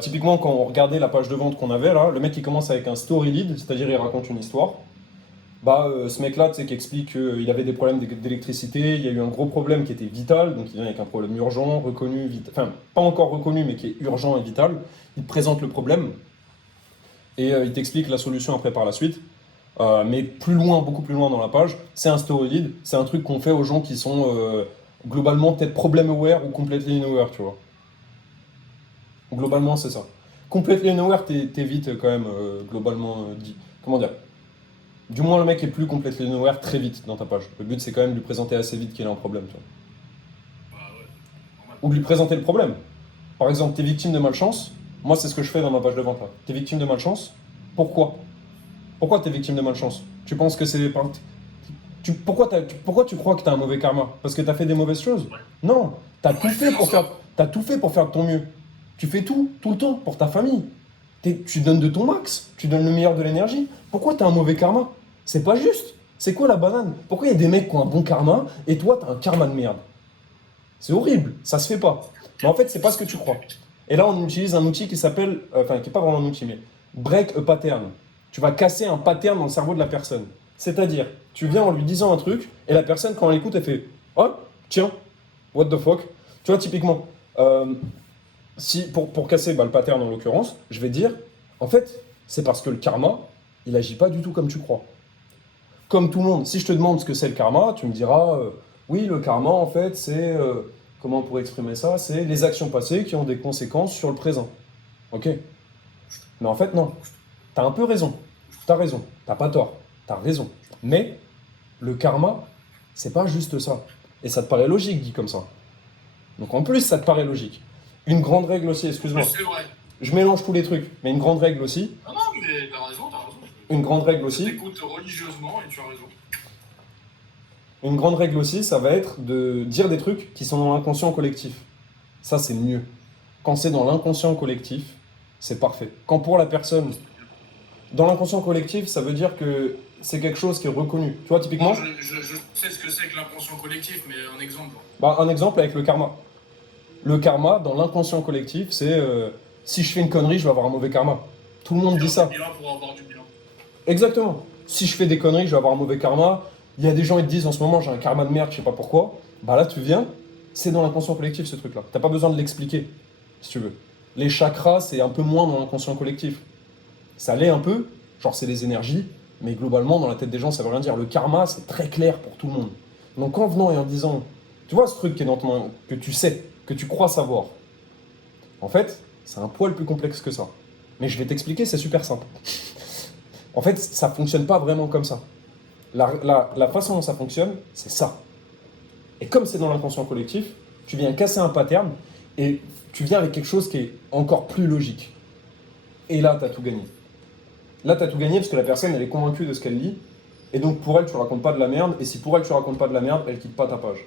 Typiquement, quand on regardait la page de vente qu'on avait là, le mec il commence avec un story lead, c'est-à-dire il raconte une histoire. Ce mec-là, tu sais, qui explique qu'il avait des problèmes d'électricité, il y a eu un gros problème qui était vital, donc il vient avec un problème urgent, reconnu, enfin pas encore reconnu, mais qui est urgent et vital. Il te présente le problème et il t'explique la solution après par la suite. Mais plus loin, beaucoup plus loin dans la page, c'est un story lead, c'est un truc qu'on fait aux gens qui sont globalement peut-être problem aware ou completely unaware, tu vois. Globalement, c'est ça. Completely unaware, t'évites quand même globalement dit. Comment dire? Du moins, le mec est plus completely unaware très vite dans ta page. Le but, c'est quand même de lui présenter assez vite qu'il a un problème. Tu vois. Ou de lui présenter le problème. Par exemple, t'es victime de malchance. Moi, c'est ce que je fais dans ma page de vente là. T'es victime de malchance. Pourquoi? Pourquoi t'es victime de malchance? Tu penses que c'est... Pourquoi tu crois que t'as un mauvais karma? Parce que t'as fait des mauvaises choses? Non. T'as tout fait pour faire de ton mieux. Tu fais tout le temps, pour ta famille. Tu donnes de ton max, tu donnes le meilleur de l'énergie. Pourquoi t'as un mauvais karma? C'est pas juste. C'est quoi la banane? Pourquoi il y a des mecs qui ont un bon karma et toi t'as un karma de merde? C'est horrible, ça se fait pas. Mais en fait, c'est pas ce que tu crois. Et là, on utilise un outil qui s'appelle, enfin, qui n'est pas vraiment un outil, mais break a pattern. Tu vas casser un pattern dans le cerveau de la personne. C'est-à-dire, tu viens en lui disant un truc, et la personne, quand elle écoute, elle fait oh, tiens, what the fuck. Tu vois, typiquement, si, pour casser le pattern en l'occurrence, je vais dire en fait, c'est parce que le karma, il agit pas du tout comme tu crois. Comme tout le monde, si je te demande ce que c'est le karma, tu me diras oui, le karma, en fait, c'est. Comment on pourrait exprimer ça? C'est les actions passées qui ont des conséquences sur le présent. Ok? Mais en fait, non. T'as un peu raison. T'as raison. T'as pas tort. T'as raison. Mais le karma, c'est pas juste ça. Et ça te paraît logique dit comme ça. Donc en plus, ça te paraît logique. Une grande règle aussi, excuse-moi. C'est vrai. Je mélange tous les trucs, mais une grande règle aussi. Ah non, mais t'as raison, t'as raison. Une grande règle Je aussi. t'écoute religieusement et tu as raison. Une grande règle aussi, ça va être de dire des trucs qui sont dans l'inconscient collectif. Ça, c'est mieux. Quand c'est dans l'inconscient collectif, c'est parfait. Quand pour la personne, dans l'inconscient collectif, ça veut dire que c'est quelque chose qui est reconnu. Tu vois, typiquement, Non, je sais ce que c'est que l'inconscient collectif, mais un exemple. un exemple avec le karma. Le karma, dans l'inconscient collectif, c'est si je fais une connerie, je vais avoir un mauvais karma. Tout le monde dit ça. Bilan pour avoir du bilan. Exactement. Si je fais des conneries, je vais avoir un mauvais karma. Il y a des gens qui te disent en ce moment j'ai un karma de merde, je sais pas pourquoi. Bah là tu viens, c'est dans l'inconscient collectif ce truc-là. T'as pas besoin de l'expliquer, si tu veux. Les chakras, c'est un peu moins dans l'inconscient collectif. Ça l'est un peu, genre c'est les énergies, mais globalement dans la tête des gens ça veut rien dire. Le karma c'est très clair pour tout le monde. Donc en venant et en disant, tu vois ce truc qui est dans ton, que tu sais, que tu crois savoir, en fait c'est un poil plus complexe que ça. Mais je vais t'expliquer, c'est super simple. En fait ça fonctionne pas vraiment comme ça. La façon dont ça fonctionne, c'est ça. Et comme c'est dans l'inconscient collectif, tu viens casser un pattern et tu viens avec quelque chose qui est encore plus logique. Et là, tu as tout gagné. Là, tu as tout gagné parce que la personne, elle est convaincue de ce qu'elle lit. Et donc, pour elle, tu racontes pas de la merde. Et si pour elle, tu racontes pas de la merde, elle quitte pas ta page.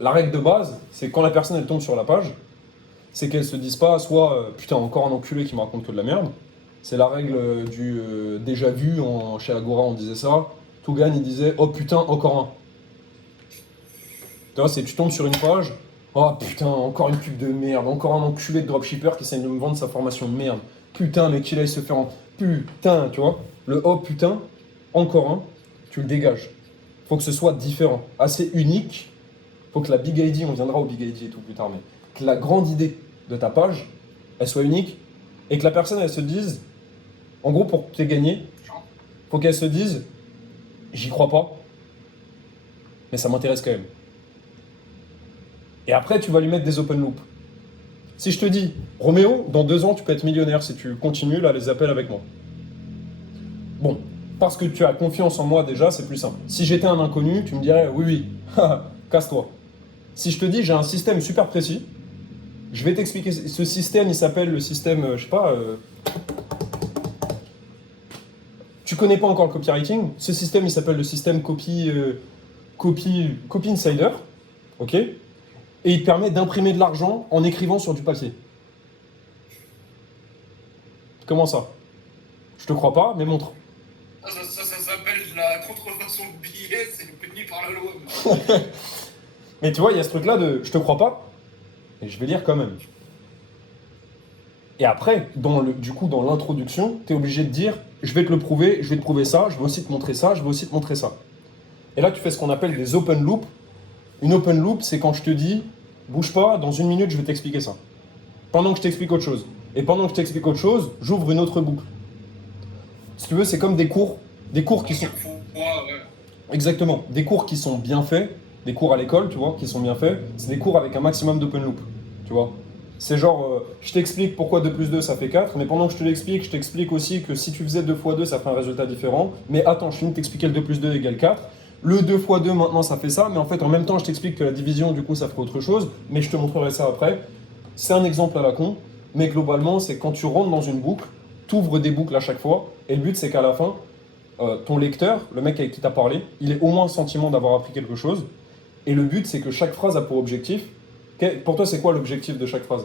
La règle de base, c'est quand la personne, elle tombe sur la page, c'est qu'elle se dise pas soit putain, encore un enculé qui me raconte que de la merde. C'est la règle du déjà vu, chez Agora on disait ça. Tougan il disait oh putain, encore un. Tu vois, c'est tu tombes sur une page, oh putain, encore une pub de merde, encore un enculé de dropshipper qui essaie de me vendre sa formation de merde. Putain, mais qu'il aille se faire en. Putain, tu vois. Le oh putain, encore un, tu le dégages. Faut que ce soit différent, assez unique. Faut que la big idea, on viendra au big idea et tout plus tard, mais que la grande idée de ta page, elle soit unique et que la personne, elle se dise. En gros, pour que tu aies gagné, faut qu'elle se dise j'y crois pas, mais ça m'intéresse quand même. Et après, tu vas lui mettre des open loops. Si je te dis Roméo, dans 2 ans, tu peux être millionnaire si tu continues là les appels avec moi. Bon, parce que tu as confiance en moi déjà, c'est plus simple. Si j'étais un inconnu, tu me dirais oui, oui, casse-toi. Si je te dis j'ai un système super précis, je vais t'expliquer. Ce système, il s'appelle le système, je sais pas. Tu connais pas encore le copywriting. Ce système, il s'appelle le système copy insider. Ok? Et il te permet d'imprimer de l'argent en écrivant sur du papier. Comment ça? Je te crois pas, mais montre. Ça s'appelle la contrefaçon de billets, c'est puni par la loi. Mais tu vois, il y a ce truc-là de je te crois pas, et je vais lire quand même. Et après, du coup, dans l'introduction, tu es obligé de dire je vais te le prouver, je vais te prouver ça, je vais aussi te montrer ça, je vais aussi te montrer ça. Et là, tu fais ce qu'on appelle des open loops. Une open loop, c'est quand je te dis bouge pas, dans 1 minute, je vais t'expliquer ça. Pendant que je t'explique autre chose. Et pendant que je t'explique autre chose, j'ouvre une autre boucle. Si tu veux, c'est comme des cours qui sont. Ouais. Exactement, des cours qui sont bien faits, des cours à l'école, tu vois, qui sont bien faits, c'est des cours avec un maximum d'open loop, tu vois. C'est genre, je t'explique pourquoi 2 plus 2 ça fait 4, mais pendant que je te l'explique, je t'explique aussi que si tu faisais 2 fois 2 ça fait un résultat différent. Mais attends, je finis de t'expliquer le 2 plus 2 égale 4. Le 2 fois 2 maintenant ça fait ça, mais en fait en même temps je t'explique que la division du coup ça ferait autre chose, mais je te montrerai ça après. C'est un exemple à la con, mais globalement c'est quand tu rentres dans une boucle, tu ouvres des boucles à chaque fois, et le but c'est qu'à la fin, ton lecteur, le mec avec qui t'as parlé, il ait au moins le sentiment d'avoir appris quelque chose, et le but c'est que chaque phrase a pour objectif. Pour toi c'est quoi l'objectif de chaque phrase?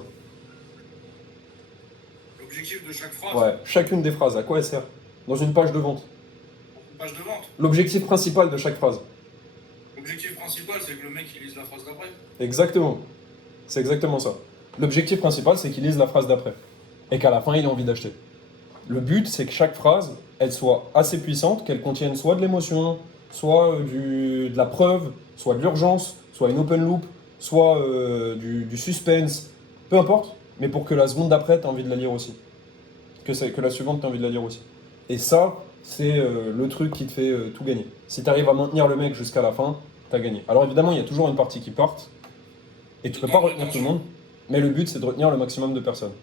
L'objectif de chaque phrase? Ouais, chacune des phrases, à quoi elle sert? Dans une page de vente. Une page de vente? L'objectif principal de chaque phrase. L'objectif principal, c'est que le mec il lise la phrase d'après. Exactement. C'est exactement ça. L'objectif principal, c'est qu'il lise la phrase d'après. Et qu'à la fin, il ait envie d'acheter. Le but, c'est que chaque phrase, elle soit assez puissante, qu'elle contienne soit de l'émotion, soit de la preuve, soit de l'urgence, soit une open loop, soit du suspense, peu importe, mais pour que la seconde d'après, tu as envie de la lire aussi. Que la suivante, tu as envie de la lire aussi. Et ça, c'est le truc qui te fait tout gagner. Si tu arrives à maintenir le mec jusqu'à la fin, tu as gagné. Alors évidemment, il y a toujours une partie qui parte, et tu peux pas retenir tout le monde, mais le but, c'est de retenir le maximum de personnes.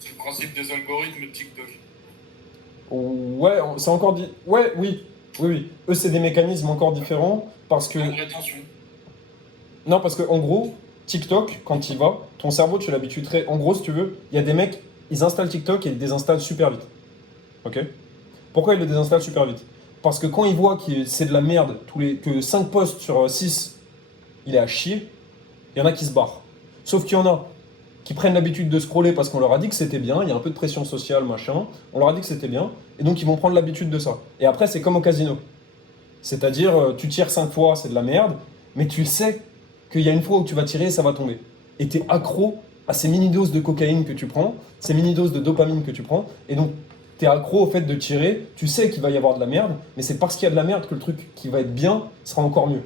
C'est le principe des algorithmes de TikTok. Ouais, c'est encore dit. Ouais, oui. Eux, c'est des mécanismes encore différents parce que. Rétention. Non, parce que en gros, TikTok, quand il va, ton cerveau, tu l'habitues très. En gros, si tu veux, il y a des mecs, ils installent TikTok et ils le désinstallent super vite. Ok? Pourquoi ils le désinstallent super vite? Parce que quand ils voient que c'est de la merde, que 5 posts sur 6, il est à chier, il y en a qui se barrent. Sauf qu'il y en a qui prennent l'habitude de scroller parce qu'on leur a dit que c'était bien, il y a un peu de pression sociale, machin, on leur a dit que c'était bien, et donc ils vont prendre l'habitude de ça. Et après, c'est comme au casino. C'est-à-dire, tu tires 5 fois, c'est de la merde, mais tu sais qu'il y a une fois où tu vas tirer et ça va tomber. Et tu es accro à ces mini-doses de cocaïne que tu prends, ces mini-doses de dopamine que tu prends, et donc tu es accro au fait de tirer, tu sais qu'il va y avoir de la merde, mais c'est parce qu'il y a de la merde que le truc qui va être bien sera encore mieux.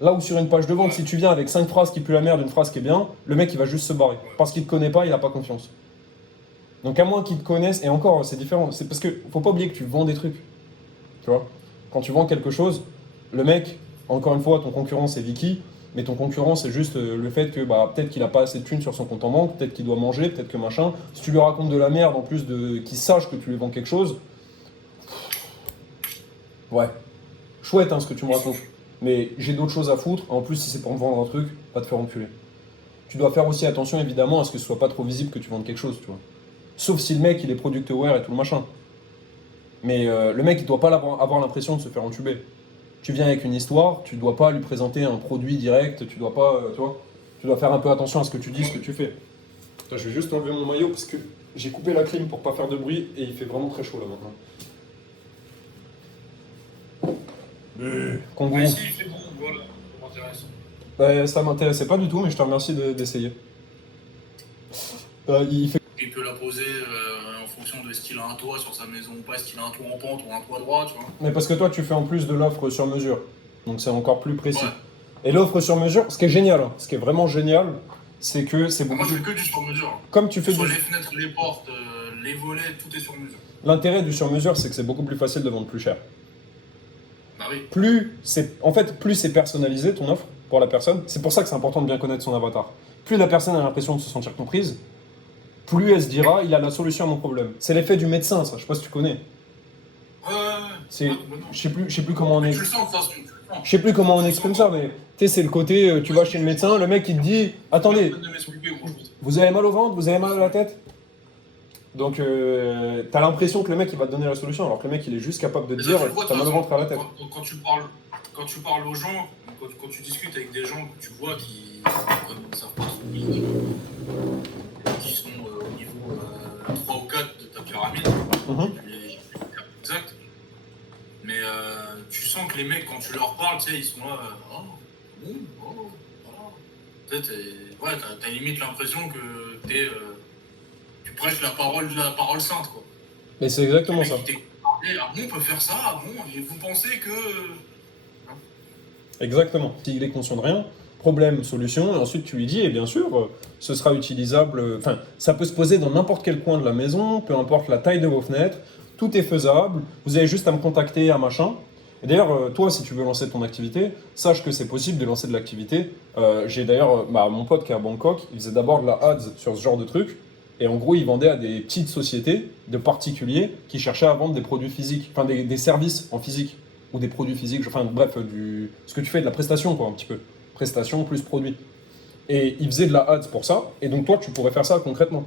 Là où sur une page de vente, si tu viens avec 5 phrases qui puent la merde, une phrase qui est bien, le mec il va juste se barrer. Parce qu'il te connaît pas, il a pas confiance. Donc à moins qu'il te connaisse, et encore c'est différent, c'est parce que faut pas oublier que tu vends des trucs. Tu vois? Quand tu vends quelque chose, le mec, encore une fois, ton concurrent c'est Vicky, mais ton concurrent c'est juste le fait que bah, peut-être qu'il a pas assez de thunes sur son compte en banque, peut-être qu'il doit manger, peut-être que machin. Si tu lui racontes de la merde en plus de qu'il sache que tu lui vends quelque chose, ouais, chouette hein, ce que tu me racontes. Mais j'ai d'autres choses à foutre. En plus, si c'est pour me vendre un truc, va te faire enculer. Tu dois faire aussi attention, évidemment, à ce que ce soit pas trop visible que tu vendes quelque chose, tu vois. Sauf si le mec, il est product aware et tout le machin. Mais le mec, il doit pas avoir l'impression de se faire entuber. Tu viens avec une histoire, tu dois pas lui présenter un produit direct, tu dois pas, tu vois. Tu dois faire un peu attention à ce que tu dis, ce que tu fais. Putain, je vais juste enlever mon maillot parce que j'ai coupé la clim pour pas faire de bruit et il fait vraiment très chaud là maintenant. Kangourou. Mais si, il fait bon, voilà, ça m'intéresse. Ça m'intéressait pas du tout, mais je te remercie d'essayer. Il fait... Il peut la poser en fonction de est-ce qu'il a un toit sur sa maison ou pas, est-ce qu'il a un toit en pente ou un toit droit, tu vois. Mais parce que toi, tu fais en plus de l'offre sur mesure. Donc c'est encore plus précis. Ouais. Et l'offre sur mesure, ce qui est génial, hein, ce qui est vraiment génial, c'est que c'est beaucoup Moi, je plus... fais que du sur mesure. Comme tu fais Sur du... les fenêtres, les portes, les volets, tout est sur mesure. L'intérêt du sur mesure, c'est que c'est beaucoup plus facile de vendre plus cher. Bah oui. Plus c'est personnalisé ton offre pour la personne, c'est pour ça que c'est important de bien connaître son avatar. Plus la personne a l'impression de se sentir comprise, plus elle se dira il a la solution à mon problème. C'est l'effet du médecin, ça, je sais pas si tu connais. C'est, je sais plus comment on est. Tu le sens de toute façon. Je sais plus comment on exprime ça, mais tu sais, c'est le côté, tu vas chez le médecin, le mec il te dit attendez, vous avez mal au ventre, vous avez mal à la tête. Donc t'as l'impression que le mec il va te donner la solution, alors que le mec il est juste capable de te dire t'as mal au ventre à la tête. Quand tu parles aux gens, quand tu discutes avec des gens que tu vois qui ne savent pas trop qui sont au niveau 3 ou 4 de ta pyramide, exact. Mais tu sens que les mecs, quand tu leur parles, tu sais, ils sont là, tu sais, t'as limite l'impression que tu prêches la parole sainte, quoi. Mais c'est exactement ça. Ah bon, on peut faire ça, ah bon, et vous pensez que... Exactement. S'il est conscient de rien, problème, solution, et ensuite tu lui dis, et bien sûr, ce sera utilisable, enfin, ça peut se poser dans n'importe quel coin de la maison, peu importe la taille de vos fenêtres, tout est faisable, vous avez juste à me contacter, à machin. Et d'ailleurs, toi, si tu veux lancer ton activité, sache que c'est possible de lancer de l'activité. J'ai d'ailleurs, mon pote qui est à Bangkok, il faisait d'abord de la ads sur ce genre de truc, et en gros, il vendait à des petites sociétés de particuliers qui cherchaient à vendre des produits physiques, enfin des services en physique, ou des produits physiques, enfin bref, ce que tu fais, de la prestation, quoi, un petit peu. Prestation plus produit. Et il faisait de la ads pour ça, et donc toi, tu pourrais faire ça concrètement.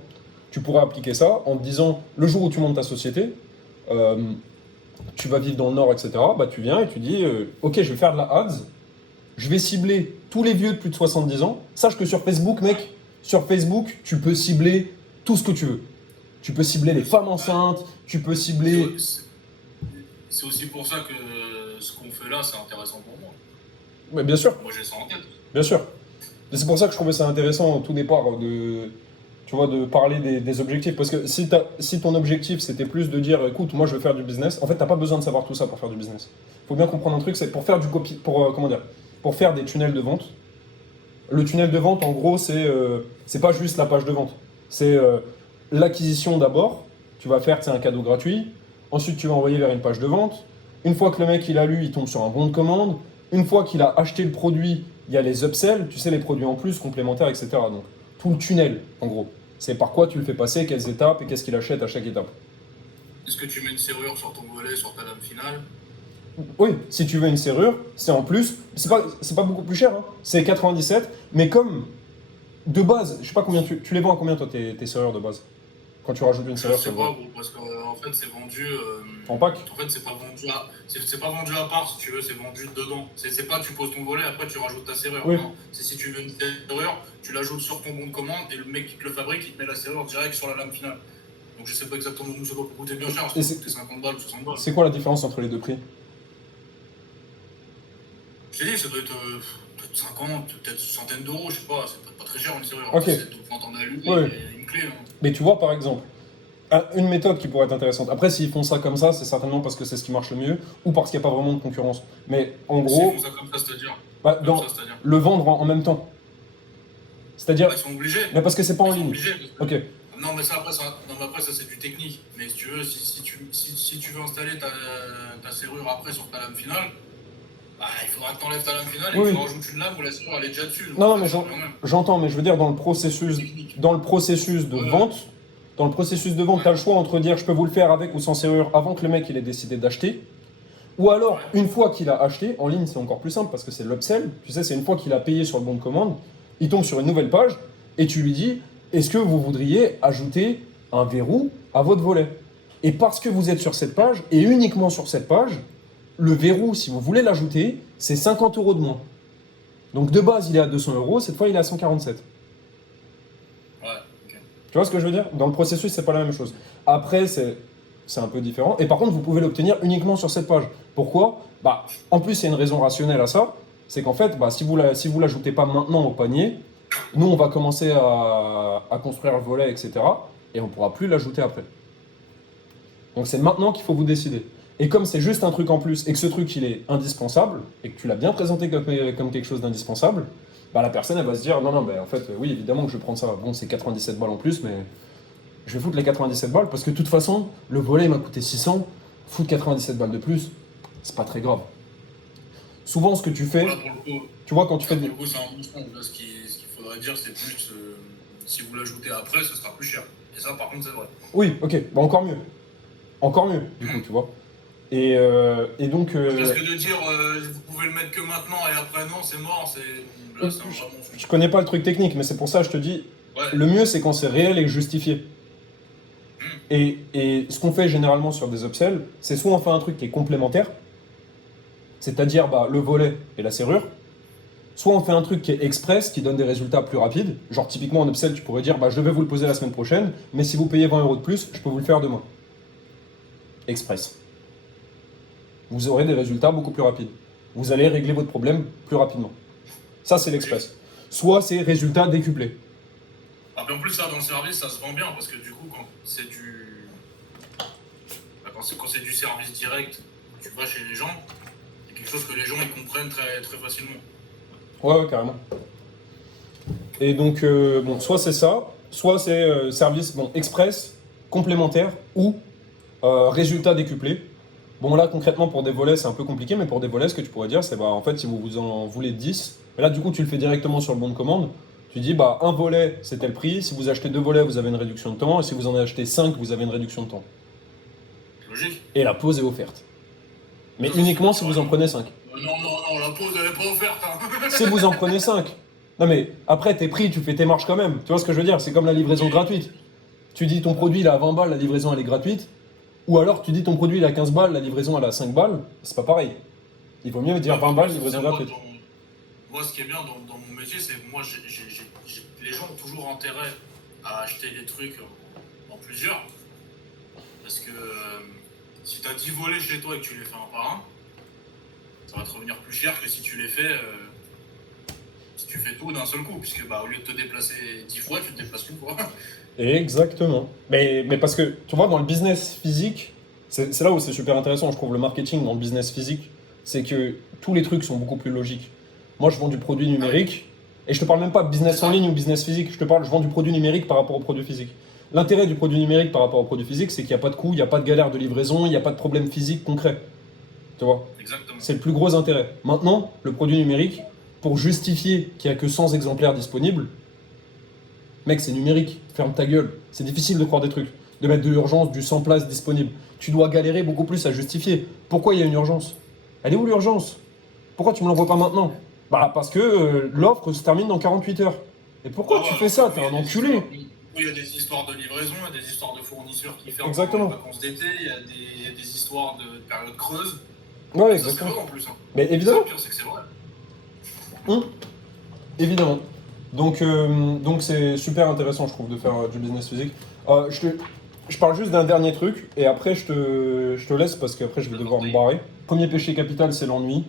Tu pourrais appliquer ça en te disant, le jour où tu montes ta société, tu vas vivre dans le Nord, etc., bah tu viens et tu dis, ok, je vais faire de la ads, je vais cibler tous les vieux de plus de 70 ans. Sache que sur Facebook, mec, sur Facebook, tu peux cibler tout ce que tu veux. Tu peux cibler les femmes enceintes, tu peux cibler... C'est aussi pour ça que ce qu'on fait là, c'est intéressant pour moi. Mais bien sûr. Moi, j'ai ça en tête. Bien sûr. Et c'est pour ça que je trouvais ça intéressant au tout départ tu vois, de parler des objectifs. Parce que si ton objectif c'était plus de dire écoute, moi je veux faire du business, en fait t'as pas besoin de savoir tout ça pour faire du business. Faut bien comprendre un truc, c'est pour faire du copy, comment dire, pour faire des tunnels de vente. Le tunnel de vente en gros c'est pas juste la page de vente. C'est l'acquisition d'abord, tu vas faire un cadeau gratuit, ensuite tu vas envoyer vers une page de vente. Une fois que le mec il a lu, il tombe sur un bon de commande. Une fois qu'il a acheté le produit, il y a les upsells, tu sais, les produits en plus, complémentaires, etc. Donc, tout le tunnel, en gros. C'est par quoi tu le fais passer, quelles étapes et qu'est-ce qu'il achète à chaque étape. Est-ce que tu mets une serrure sur ton volet, sur ta lame finale? Oui, si tu veux une serrure, c'est en plus. C'est pas beaucoup plus cher, hein. C'est 97, mais comme de base, je sais pas combien tu les vends à combien toi tes serrures de base quand tu rajoutes une Je serrure sais sur le pas, volet. gros, parce qu'en fait, c'est vendu. En pack. En fait, c'est pas vendu à part, si tu veux, c'est vendu dedans. C'est pas tu poses ton volet, après tu rajoutes ta serrure. Oui. Non, c'est si tu veux une serrure, tu l'ajoutes sur ton bon de commande et le mec qui te le fabrique, il te met la serrure direct sur la lame finale. Donc je sais pas exactement où ça doit coûter bien cher, Et c'est 50 balles ou 60 balles. C'est quoi la différence entre les deux prix? Je t'ai dit, ça doit être peut-être 50, peut-être une centaine d'euros, je sais pas, c'est peut-être pas très cher une serrure. Ok. C'est quand on a allumé, Ouais. il y a une clé. Hein. Mais tu vois, par exemple, une méthode qui pourrait être intéressante. Après, s'ils font ça comme ça, c'est certainement parce que c'est ce qui marche le mieux ou parce qu'il n'y a pas vraiment de concurrence. Mais en gros, S'ils font ça comme ça, c'est-à-dire. bah, le vendre en même temps. C'est-à-dire, Ils sont obligés. mais parce que c'est pas en Ils sont ligne. obligés. Ok. Non, mais ça, après, ça c'est du technique. Mais si tu veux, si tu veux installer ta serrure après sur ta lame finale, bah, il faudra que tu enlèves ta lame finale et Oui, que tu oui. rajoutes une lame où la serrure elle est déjà dessus. Donc, Non, mais ça revient au même. j'entends, mais je veux dire, dans le processus de Ouais. vente, tu as le choix entre dire je peux vous le faire avec ou sans serrure avant que le mec il ait décidé d'acheter. Ou alors, Ouais. une fois qu'il a acheté, en ligne c'est encore plus simple parce que c'est l'upsell, tu sais, c'est une fois qu'il a payé sur le bon de commande, il tombe sur une nouvelle page et tu lui dis est-ce que vous voudriez ajouter un verrou à votre volet? Et parce que vous êtes sur cette page, et uniquement sur cette page, le verrou, si vous voulez l'ajouter, c'est 50 € de moins. Donc de base il est à 200 €, cette fois il est à 147. Ouais, ok. Tu vois ce que je veux dire? Dans le processus, c'est pas la même chose. Après, c'est un peu différent. Et par contre, vous pouvez l'obtenir uniquement sur cette page. Pourquoi? Bah, en plus, il y a une raison rationnelle à ça. C'est qu'en fait, bah, si vous l'ajoutez pas maintenant au panier, nous, on va commencer à construire le volet, etc. Et on pourra plus l'ajouter après. Donc c'est maintenant qu'il faut vous décider. Et comme c'est juste un truc en plus et que ce truc il est indispensable et que tu l'as bien présenté comme quelque chose d'indispensable, bah la personne elle va se dire non, bah, en fait, oui, évidemment que je vais prendre ça. Bon, c'est 97 balles en plus, mais je vais foutre les 97 balles parce que de toute façon, le volet m'a coûté 600, foutre 97 balles de plus, c'est pas très grave. Souvent, ce que tu fais, Là, pour le coup, tu vois, quand tu fais pour des. le coup, c'est un mensonge. Là, ce qu'il faudrait dire, c'est plus si vous l'ajoutez après, ce sera plus cher. Et ça, par contre, c'est vrai. Oui, ok, bah encore mieux. Encore mieux, du coup, tu vois. Et donc. Parce que de dire vous pouvez le mettre que maintenant et après non, c'est mort, là, c'est un vrai mensonge. Je connais pas le truc technique, mais c'est pour ça que je te dis, Ouais. le mieux c'est quand c'est réel et justifié. Et ce qu'on fait généralement sur des upsells, c'est soit on fait un truc qui est complémentaire, c'est-à-dire bah, le volet et la serrure, soit on fait un truc qui est express, qui donne des résultats plus rapides. Genre typiquement en upsell, tu pourrais dire bah, je vais vous le poser la semaine prochaine, mais si vous payez 20 € de plus, je peux vous le faire demain. Express. Vous aurez des résultats beaucoup plus rapides. Vous allez régler votre problème plus rapidement. Ça, c'est l'express. Soit c'est résultat décuplé. Ah, mais en plus, ça, dans le service, ça se vend bien parce que du coup, quand c'est du. Bah, quand c'est du service direct, tu vas chez les gens, c'est quelque chose que les gens ils comprennent très, très facilement. Ouais, carrément. Et donc, bon, soit c'est ça, soit c'est service bon, express, complémentaire ou résultat décuplé. Bon, là, concrètement, pour des volets, c'est un peu compliqué, mais pour des volets, ce que tu pourrais dire, c'est bah, en fait, si vous en voulez 10, mais là, du coup, tu le fais directement sur le bon de commande. Tu dis, bah, un volet, c'est tel prix. Si vous achetez 2 volets, vous avez une réduction de temps. Et si vous en achetez 5, vous avez une réduction de temps. C'est logique. Et la pause est offerte. Mais Ça, uniquement c'est si vous en prenez 5. Non, la pause, elle est pas offerte. Hein. Si vous en prenez 5. Non, mais après, tes prix, tu fais tes marges quand même. Tu vois ce que je veux dire? C'est comme la livraison gratuite. Tu dis ton produit, il est à 20 balles, la livraison, elle est gratuite. Ou alors, tu dis ton produit, il est à 15 balles, la livraison, elle est à 5 balles. C'est pas pareil. Il vaut mieux dire 20 balles, livraison gratuite. Moi, ce qui est bien dans mon métier, c'est que moi, les gens ont toujours intérêt à acheter des trucs en plusieurs. Parce que si tu as 10 volets chez toi et que tu les fais un par un, ça va te revenir plus cher que si tu les fais si tu fais tout d'un seul coup, puisque bah, au lieu de te déplacer 10 fois, tu te déplaces une fois. Exactement. Mais parce que, tu vois, dans le business physique, c'est là où c'est super intéressant, je trouve, le marketing dans le business physique, c'est que tous les trucs sont beaucoup plus logiques. Moi, je vends du produit numérique, et je te parle même pas de business en ligne ou business physique, je vends du produit numérique par rapport au produit physique. L'intérêt du produit numérique par rapport au produit physique, c'est qu'il n'y a pas de coût, il n'y a pas de galère de livraison, il n'y a pas de problème physique concret. Tu vois? Exactement. C'est le plus gros intérêt. Maintenant, le produit numérique, pour justifier qu'il n'y a que 100 exemplaires disponibles, mec, c'est numérique, ferme ta gueule. C'est difficile de croire des trucs, de mettre de l'urgence, du 100 places disponible. Tu dois galérer beaucoup plus à justifier. Pourquoi il y a une urgence? Elle est où l'urgence? Pourquoi tu me l'envoies pas maintenant? Bah parce que l'offre se termine dans 48 heures. Et pourquoi tu fais ça? T'es un enculé. Il y a des histoires de livraison, il y a des histoires de fournisseurs qui ferment Exactement. pendant les vacances d'été, il y a des histoires de période creuse. Ouais, Ça, c'est exactement. vrai en plus. Hein. Mais évidemment. Le pire, c'est que c'est vrai. Évidemment. Donc c'est super intéressant, je trouve, de faire du business physique. Je parle juste d'un dernier truc, et après je te laisse, parce qu'après je vais devoir me barrer. Premier péché capital, c'est l'ennui.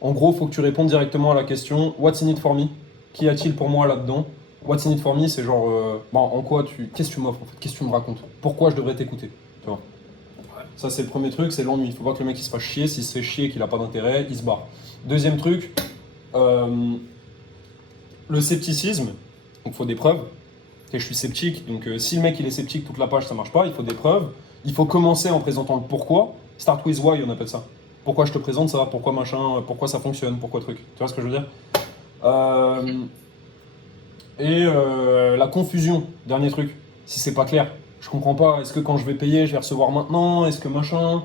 En gros, il faut que tu répondes directement à la question « What's in it for me ?» Qu'y a-t-il pour moi là-dedans? What's in it for me, c'est genre, en quoi qu'est-ce que tu m'offres en fait? Qu'est-ce que tu me racontes? Pourquoi je devrais t'écouter? Tu vois? Ça, c'est le premier truc, c'est l'ennui. Il faut pas que le mec il se fasse chier. S'il se fait chier et qu'il a pas d'intérêt, il se barre. Deuxième truc, le scepticisme. Donc, il faut des preuves. Et je suis sceptique, donc si le mec il est sceptique, toute la page ça marche pas. Il faut des preuves. Il faut commencer en présentant le pourquoi. Start with why, on appelle ça. Pourquoi je te présente ça? Pourquoi machin? Pourquoi ça fonctionne? Pourquoi truc? Tu vois ce que je veux dire? La confusion, dernier truc. Si c'est pas clair, je comprends pas. Est-ce que quand je vais payer, je vais recevoir maintenant? Est-ce que machin?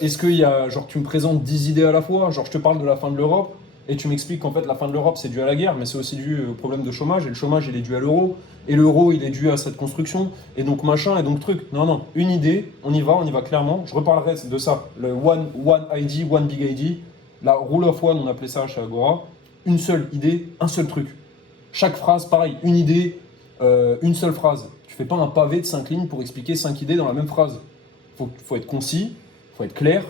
Est-ce qu'il y a, genre, tu me présentes 10 idées à la fois? Genre, je te parle de la fin de l'Europe et tu m'expliques qu'en fait, la fin de l'Europe, c'est dû à la guerre, mais c'est aussi dû au problème de chômage. Et le chômage, il est dû à l'euro. Et l'euro, il est dû à cette construction. Et donc, machin, et donc, truc. Non, une idée, on y va clairement. Je reparlerai de ça. Le one ID, one big ID. La rule of one, on appelait ça chez Agora. Une seule idée, un seul truc. Chaque phrase, pareil, une idée, une seule phrase. Tu fais pas un pavé de 5 lignes pour expliquer 5 idées dans la même phrase. Faut être concis, faut être clair,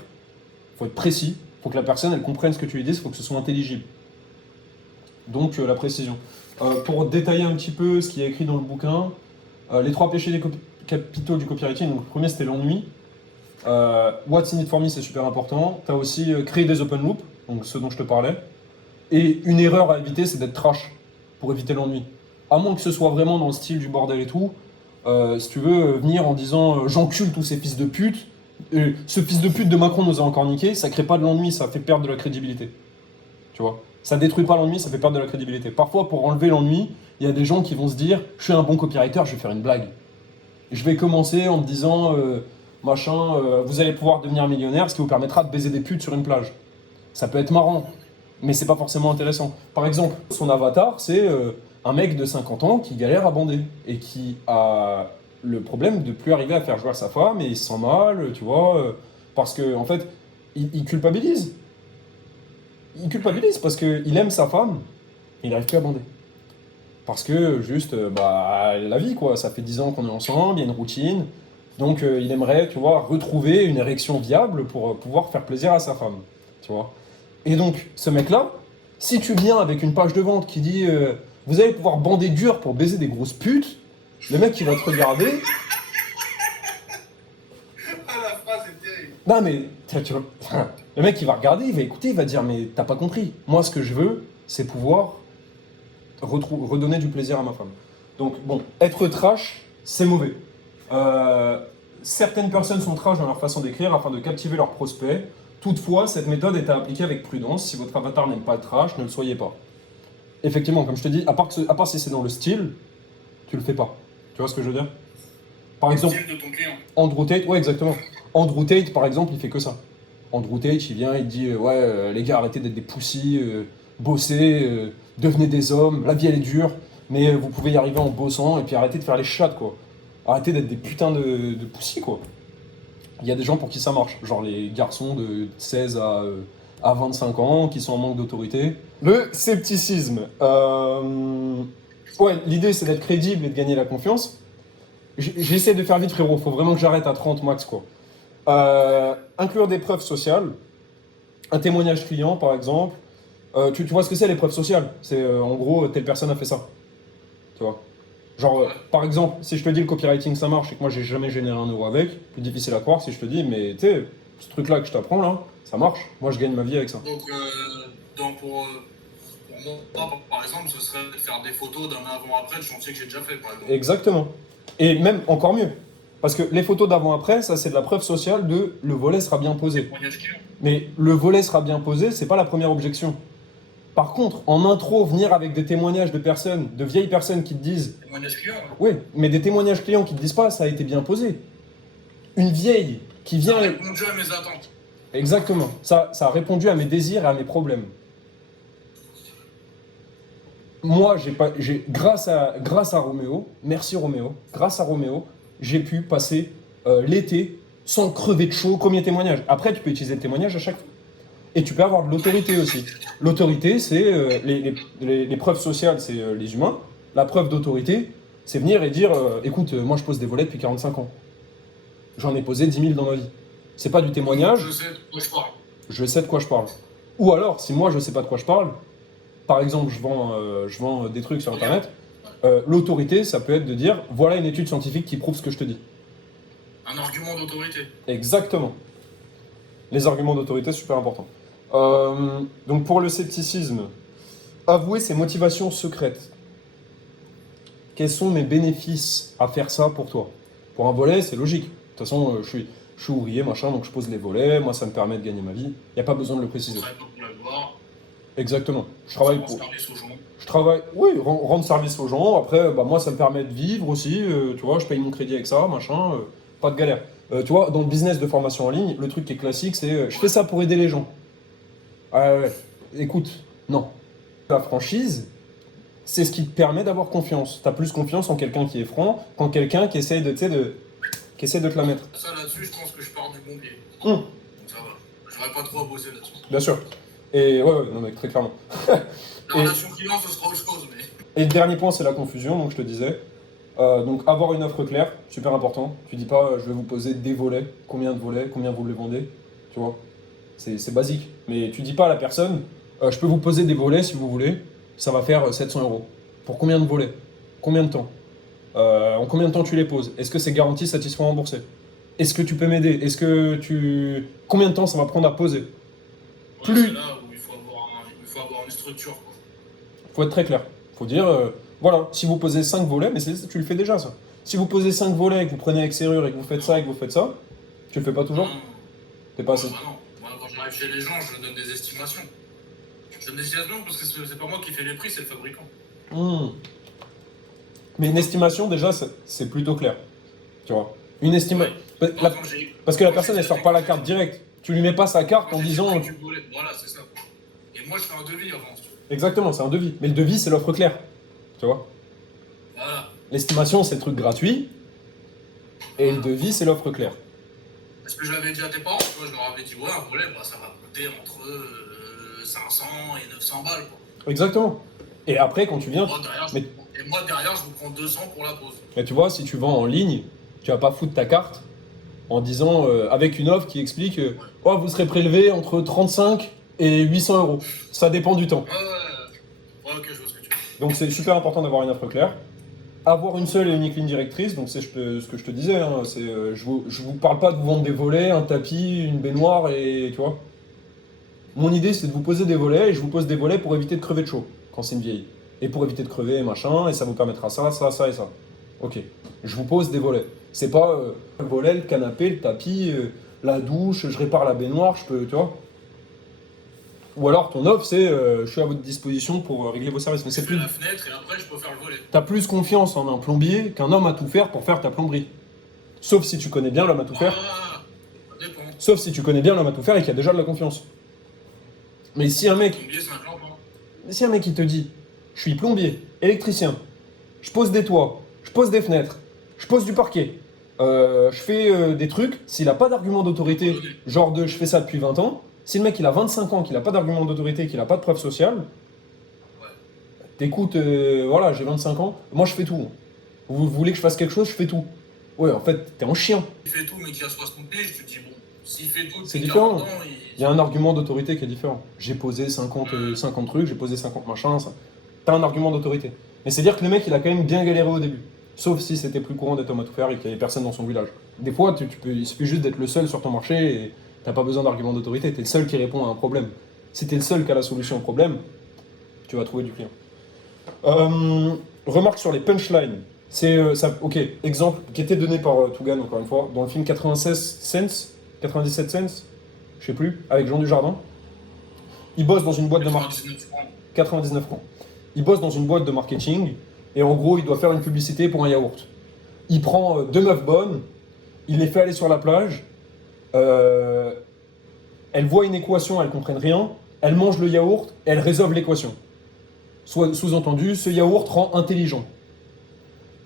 faut être précis, faut que la personne elle comprenne ce que tu lui dis, il faut que ce soit intelligible. Donc la précision. Pour détailler un petit peu ce qui est écrit dans le bouquin, les 3 péchés capitaux du copywriting, donc le premier c'était l'ennui. What's in it for me, c'est super important. Tu as aussi créé des open loops, donc ce dont je te parlais. Et une erreur à éviter, c'est d'être trash, pour éviter l'ennui. À moins que ce soit vraiment dans le style du bordel et tout, si tu veux venir en disant j'encule tous ces fils de pute, ce fils de pute de Macron nous a encore niqué, ça crée pas de l'ennui, ça fait perdre de la crédibilité. Tu vois? Ça détruit pas l'ennui, ça fait perdre de la crédibilité. Parfois, pour enlever l'ennui, il y a des gens qui vont se dire je suis un bon copywriter, je vais faire une blague. Je vais commencer en me disant machin, vous allez pouvoir devenir millionnaire, ce qui vous permettra de baiser des putes sur une plage. Ça peut être marrant, mais c'est pas forcément intéressant. Par exemple, son avatar, c'est un mec de 50 ans qui galère à bander et qui a le problème de plus arriver à faire jouer sa femme et il se sent mal, tu vois, parce que en fait, il culpabilise. Il culpabilise parce qu'il aime sa femme, il n'arrive plus à bander. Parce que juste, la vie, quoi, ça fait 10 ans qu'on est ensemble, il y a une routine, donc il aimerait, tu vois, retrouver une érection viable pour pouvoir faire plaisir à sa femme, tu vois. Et donc, ce mec-là, si tu viens avec une page de vente qui dit vous allez pouvoir bander dur pour baiser des grosses putes, le mec qui va te regarder. Ah, la phrase est terrible. Non, mais tu vois, le mec il va regarder, il va écouter, il va dire mais t'as pas compris. Moi, ce que je veux, c'est pouvoir redonner du plaisir à ma femme. Donc, bon, être trash, c'est mauvais. Certaines personnes sont trash dans leur façon d'écrire afin de captiver leurs prospects. Toutefois, cette méthode est à appliquer avec prudence. Si votre avatar n'aime pas le trash, ne le soyez pas. Effectivement, comme je te dis, à part si c'est dans le style, tu le fais pas. Tu vois ce que je veux dire? Par exemple, Style de ton client. Andrew Tate, ouais, exactement. Andrew Tate, par exemple, il fait que ça. Andrew Tate, il vient, il dit les gars, arrêtez d'être des pussies, bossez, devenez des hommes, la vie elle est dure, mais vous pouvez y arriver en bossant et puis arrêtez de faire les chattes, quoi. Arrêtez d'être des putains de pussies, quoi. Il y a des gens pour qui ça marche, genre les garçons de 16 à 25 ans qui sont en manque d'autorité. Le scepticisme. Ouais, l'idée c'est d'être crédible et de gagner la confiance. J'essaie de faire vite, frérot, faut vraiment que j'arrête à 30 max, quoi. Inclure des preuves sociales, un témoignage client par exemple, Tu vois ce que c'est les preuves sociales? C'est en gros, telle personne a fait ça. Tu vois? Genre, par exemple, si je te dis le copywriting ça marche et que moi j'ai jamais généré un euro avec, plus difficile à croire si je te dis, mais tu sais, ce truc-là que je t'apprends là, ça marche. Moi je gagne ma vie avec ça. Donc pour moi, par exemple, ce serait de faire des photos d'un avant-après de chantier que j'ai déjà fait, par exemple. Exactement. Et même encore mieux. Parce que les photos d'avant-après, ça c'est de la preuve sociale de le volet sera bien posé. Témoignage client. Mais le volet sera bien posé, c'est pas la première objection. Par contre, en intro, venir avec des témoignages de personnes, de vieilles personnes qui te disent Témoignage client. Hein. oui, mais des témoignages clients qui te disent pas ça a été bien posé. Une vieille qui Ça vient. a répondu à mes attentes. Exactement. Ça a répondu à mes désirs et à mes problèmes. Moi, grâce à Roméo, merci Roméo, grâce à Roméo, j'ai pu passer l'été sans crever de chaud. Premier témoignage. Après, tu peux utiliser le témoignage à chaque fois. Et tu peux avoir de l'autorité aussi. L'autorité, c'est les preuves sociales, c'est les humains. La preuve d'autorité, c'est venir et dire écoute, moi je pose des volets depuis 45 ans. J'en ai posé 10 000 dans ma vie. C'est pas du témoignage. Je sais de quoi je parle. Je sais de quoi je parle. Ou alors, si moi je sais pas de quoi je parle, par exemple, je vends des trucs sur internet, l'autorité, ça peut être de dire voilà une étude scientifique qui prouve ce que je te dis. Un argument d'autorité. Exactement. Les arguments d'autorité, c'est super important. Donc pour le scepticisme, avouer ses motivations secrètes. Quels sont mes bénéfices à faire ça pour toi? Pour un volet, c'est logique. De toute façon, je suis ouvrier, machin, donc je pose les volets, moi ça me permet de gagner ma vie. Il n'y a pas besoin de le préciser. On travaille pas pour la gloire. Exactement. Je travaille On pour... service aux gens. Je travaille, oui, rendre service aux gens. Après, bah, moi, ça me permet de vivre aussi. Tu vois, je paye mon crédit avec ça, machin. Pas de galère. Tu vois, dans le business de formation en ligne, le truc qui est classique, c'est je fais ça pour aider les gens. Ouais. Écoute, non. La franchise, c'est ce qui te permet d'avoir confiance. Tu as plus confiance en quelqu'un qui est franc qu'en quelqu'un qui essaye qui essaie de te la mettre. Ça là-dessus, je pense que je pars du bon pied. Hum, Donc ça va. J'aurais pas trop à bosser là-dessus. bien sûr. Et ouais, non, mec, très clairement. La relation client, ce sera autre chose, mais. Et le dernier point, c'est la confusion, donc je te disais. Donc avoir une offre claire, super important. Tu dis pas je vais vous poser des volets, combien de volets, combien vous les vendez, tu vois. C'est basique. Mais tu dis pas à la personne je peux vous poser des volets si vous voulez, ça va faire 700 euros. Pour combien de volets? Combien de temps? En combien de temps tu les poses? Est-ce que c'est garanti, satisfait, remboursé? Est-ce que tu peux m'aider? Combien de temps ça va prendre à poser? Ouais, Plus- c'est là où il faut avoir une structure. Quoi. Faut être très clair. Faut dire, voilà, si vous posez 5 volets, mais tu le fais déjà ça. Si vous posez 5 volets et que vous prenez avec serrure et que vous faites ça et que vous faites ça, tu le fais pas toujours? Non, T'es pas assez. bah non. Moi, quand j'arrive chez les gens, je donne des estimations. Je donne des estimations parce que c'est pas moi qui fais les prix, c'est le fabricant. Hmm. Mais une estimation, déjà, c'est plutôt clair. Tu vois. Une estimation. Ouais. Par exemple, Parce que la personne, elle sort pas la carte directe. Tu lui mets pas sa carte en disant. Voilà, c'est ça. Et moi, je fais un devis avant. Exactement, c'est un devis. Mais le devis, c'est l'offre claire. Tu vois. Voilà. L'estimation, c'est le truc gratuit. Et le devis, c'est l'offre claire. Parce que j'avais dit à tes parents, tu vois, je leur avais dit, ouais, un volet, bah, ça va coûter entre 500 et 900 balles. Quoi. Exactement. Et après, quand tu viens. Et moi, derrière, je vous prends 200 pour la pause. Mais tu vois, si tu vends en ligne, tu vas pas foutre ta carte en disant, avec une offre qui explique oh, vous serez prélevé entre 35 et 800 euros. Ça dépend du temps. Ouais, ok, je vois ce que tu veux. Donc c'est super important d'avoir une offre claire. Avoir une seule et unique ligne directrice, donc c'est ce que je te disais, hein, c'est, je vous parle pas de vous vendre des volets, un tapis, une baignoire et tu vois. Mon idée c'est de vous poser des volets et je vous pose des volets pour éviter de crever de chaud quand c'est une vieille. Et pour éviter de crever machin, et ça vous permettra ça, ça, ça et ça. Ok, je vous pose des volets. C'est pas le volet, le canapé, le tapis, la douche, je répare la baignoire, je peux, tu vois. Ou alors ton offre c'est je suis à votre disposition pour régler vos services. Mais c'est plus. La fenêtre et après je peux faire le volet. T'as plus confiance en un plombier qu'un homme à tout faire pour faire ta plomberie. Sauf si tu connais bien l'homme à tout faire. Ça dépend. Sauf si tu connais bien l'homme à tout faire et qu'il y a déjà de la confiance. Mais si un mec. Plombier, c'est un clampin. Si un mec il te dit je suis plombier, électricien, je pose des toits, je pose des fenêtres, je pose du parquet, je fais des trucs, s'il a pas d'argument d'autorité, genre de je fais ça depuis 20 ans, si le mec il a 25 ans, qu'il a pas d'argument d'autorité, qu'il a pas de preuve sociale, t'écoutes, voilà, j'ai 25 ans, moi je fais tout. Vous voulez que je fasse quelque chose, je fais tout. Ouais, en fait, t'es un chien. Il fait tout, mais qu'il y a 60 piges, tu te dis bon. S'il fait tout C'est depuis différent. 40 ans, Il y a un argument d'autorité qui est différent. J'ai posé 50 trucs, j'ai posé 50 machins. T'as un argument d'autorité. Mais c'est dire que le mec, il a quand même bien galéré au début. Sauf si c'était plus courant d'être homme à tout faire et qu'il n'y avait personne dans son village. Des fois, il suffit juste d'être le seul sur ton marché et t'as pas besoin d'argument d'autorité. T'es le seul qui répond à un problème. Si t'es le seul qui a la solution au problème, tu vas trouver du client. Remarque sur les punchlines. C'est ça, ok, exemple qui était donné par Tougan encore une fois dans le film 97 cents, je sais plus, avec Jean Dujardin. Il bosse dans une boîte de marketing. 99 francs. 99 francs. Il bosse dans une boîte de marketing et en gros il doit faire une publicité pour un yaourt. Il prend deux meufs bonnes, il les fait aller sur la plage. Elles voient une équation, elles comprennent rien. Elles mangent le yaourt et elles résolvent l'équation. Sous-entendu, ce yaourt rend intelligent.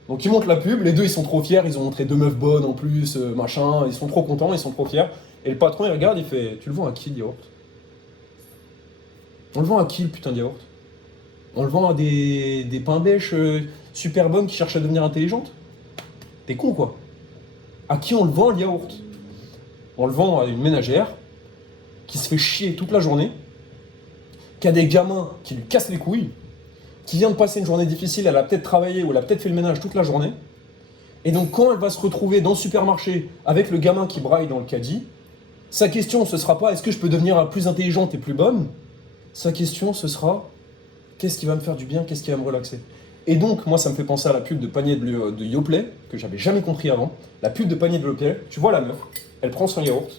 Donc ils montent la pub, les deux ils sont trop fiers, ils ont montré deux meufs bonnes en plus, machin, ils sont trop contents, ils sont trop fiers. Et le patron il regarde, il fait « Tu le vends à qui le yaourt ?» On le vend à qui le putain de yaourt? On le vend à des pains bêches super bonnes qui cherchent à devenir intelligentes? T'es con quoi? À qui on le vend le yaourt? On le vend à une ménagère qui se fait chier toute la journée, qui a des gamins qui lui cassent les couilles, qui vient de passer une journée difficile, elle a peut-être travaillé ou elle a peut-être fait le ménage toute la journée. Et donc quand elle va se retrouver dans le supermarché avec le gamin qui braille dans le caddie, sa question ce sera pas est-ce que je peux devenir plus intelligente et plus bonne? Sa question ce sera qu'est-ce qui va me faire du bien, qu'est-ce qui va me relaxer? Et donc moi ça me fait penser à la pub de panier de Yoplait, que j'avais jamais compris avant. La pub de panier de Yoplait, tu vois la meuf, elle prend son yaourt.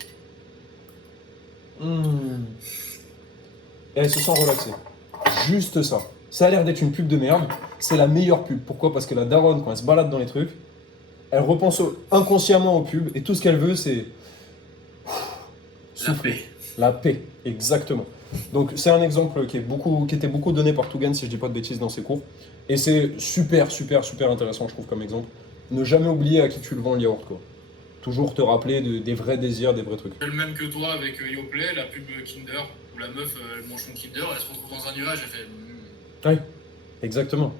Et elle se sent relaxée. Juste ça. Ça a l'air d'être une pub de merde. C'est la meilleure pub. Pourquoi? Parce que la daronne, quand elle se balade dans les trucs, elle repense inconsciemment aux pubs et tout ce qu'elle veut, c'est La paix. la paix, exactement. Donc c'est un exemple qui était beaucoup donné par Tougan, si je dis pas de bêtises, dans ses cours. Et c'est super intéressant, je trouve, comme exemple. Ne jamais oublier à qui tu le vends le yaourt, quoi. Toujours te rappeler des vrais désirs, des vrais trucs. Le même que toi avec Yoplait, la pub Kinder, où la meuf elle mange son Kinder, elle se retrouve dans un nuage, elle fait. Oui, exactement.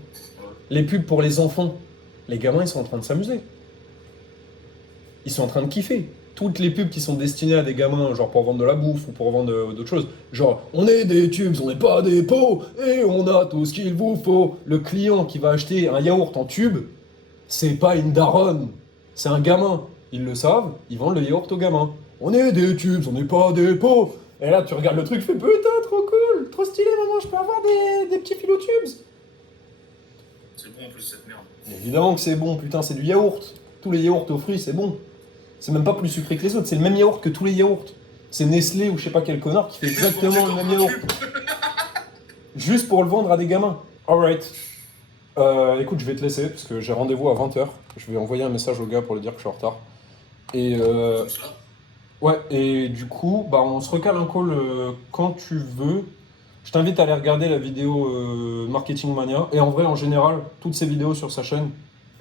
Les pubs pour les enfants, les gamins, ils sont en train de s'amuser. Ils sont en train de kiffer. Toutes les pubs qui sont destinées à des gamins, genre pour vendre de la bouffe ou pour vendre d'autres choses, genre on est des tubes, on n'est pas des pots, et on a tout ce qu'il vous faut. Le client qui va acheter un yaourt en tube, c'est pas une daronne, c'est un gamin. Ils le savent, ils vendent le yaourt aux gamins. On est des tubes, on n'est pas des pots. Et là, tu regardes le truc, tu fais putain, trop cool, trop stylé, maman, je peux avoir des petits philotubes. C'est bon en plus cette merde. Évidemment que c'est bon, putain, c'est du yaourt. Tous les yaourts aux fruits, c'est bon. C'est même pas plus sucré que les autres, c'est le même yaourt que tous les yaourts. C'est Nestlé ou je sais pas quel connard qui fait exactement le même yaourt. Juste pour le vendre à des gamins. Alright. Écoute, je vais te laisser parce que j'ai rendez-vous à 20h. Je vais envoyer un message au gars pour lui dire que je suis en retard. Et Tout ça. ouais, et du coup, bah on se recale un call quand tu veux. Je t'invite à aller regarder la vidéo Marketing Mania. Et en vrai, en général, toutes ces vidéos sur sa chaîne,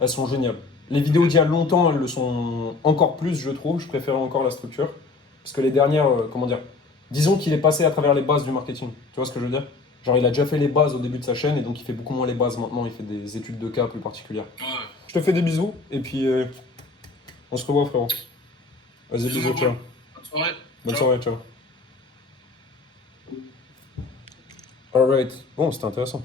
elles sont géniales. Les vidéos d'il y a longtemps, elles le sont encore plus, je trouve. Je préfère encore la structure. Parce que les dernières, comment dire, disons qu'il est passé à travers les bases du marketing. Tu vois ce que je veux dire? Genre, il a déjà fait les bases au début de sa chaîne et donc il fait beaucoup moins les bases maintenant. Il fait des études de cas plus particulières. Ouais. Je te fais des bisous et puis on se revoit, frérot. Vas-y, bisous, ciao. Bonne soirée. Bonne Ciao. soirée, ciao. Alright. Bon, c'était intéressant.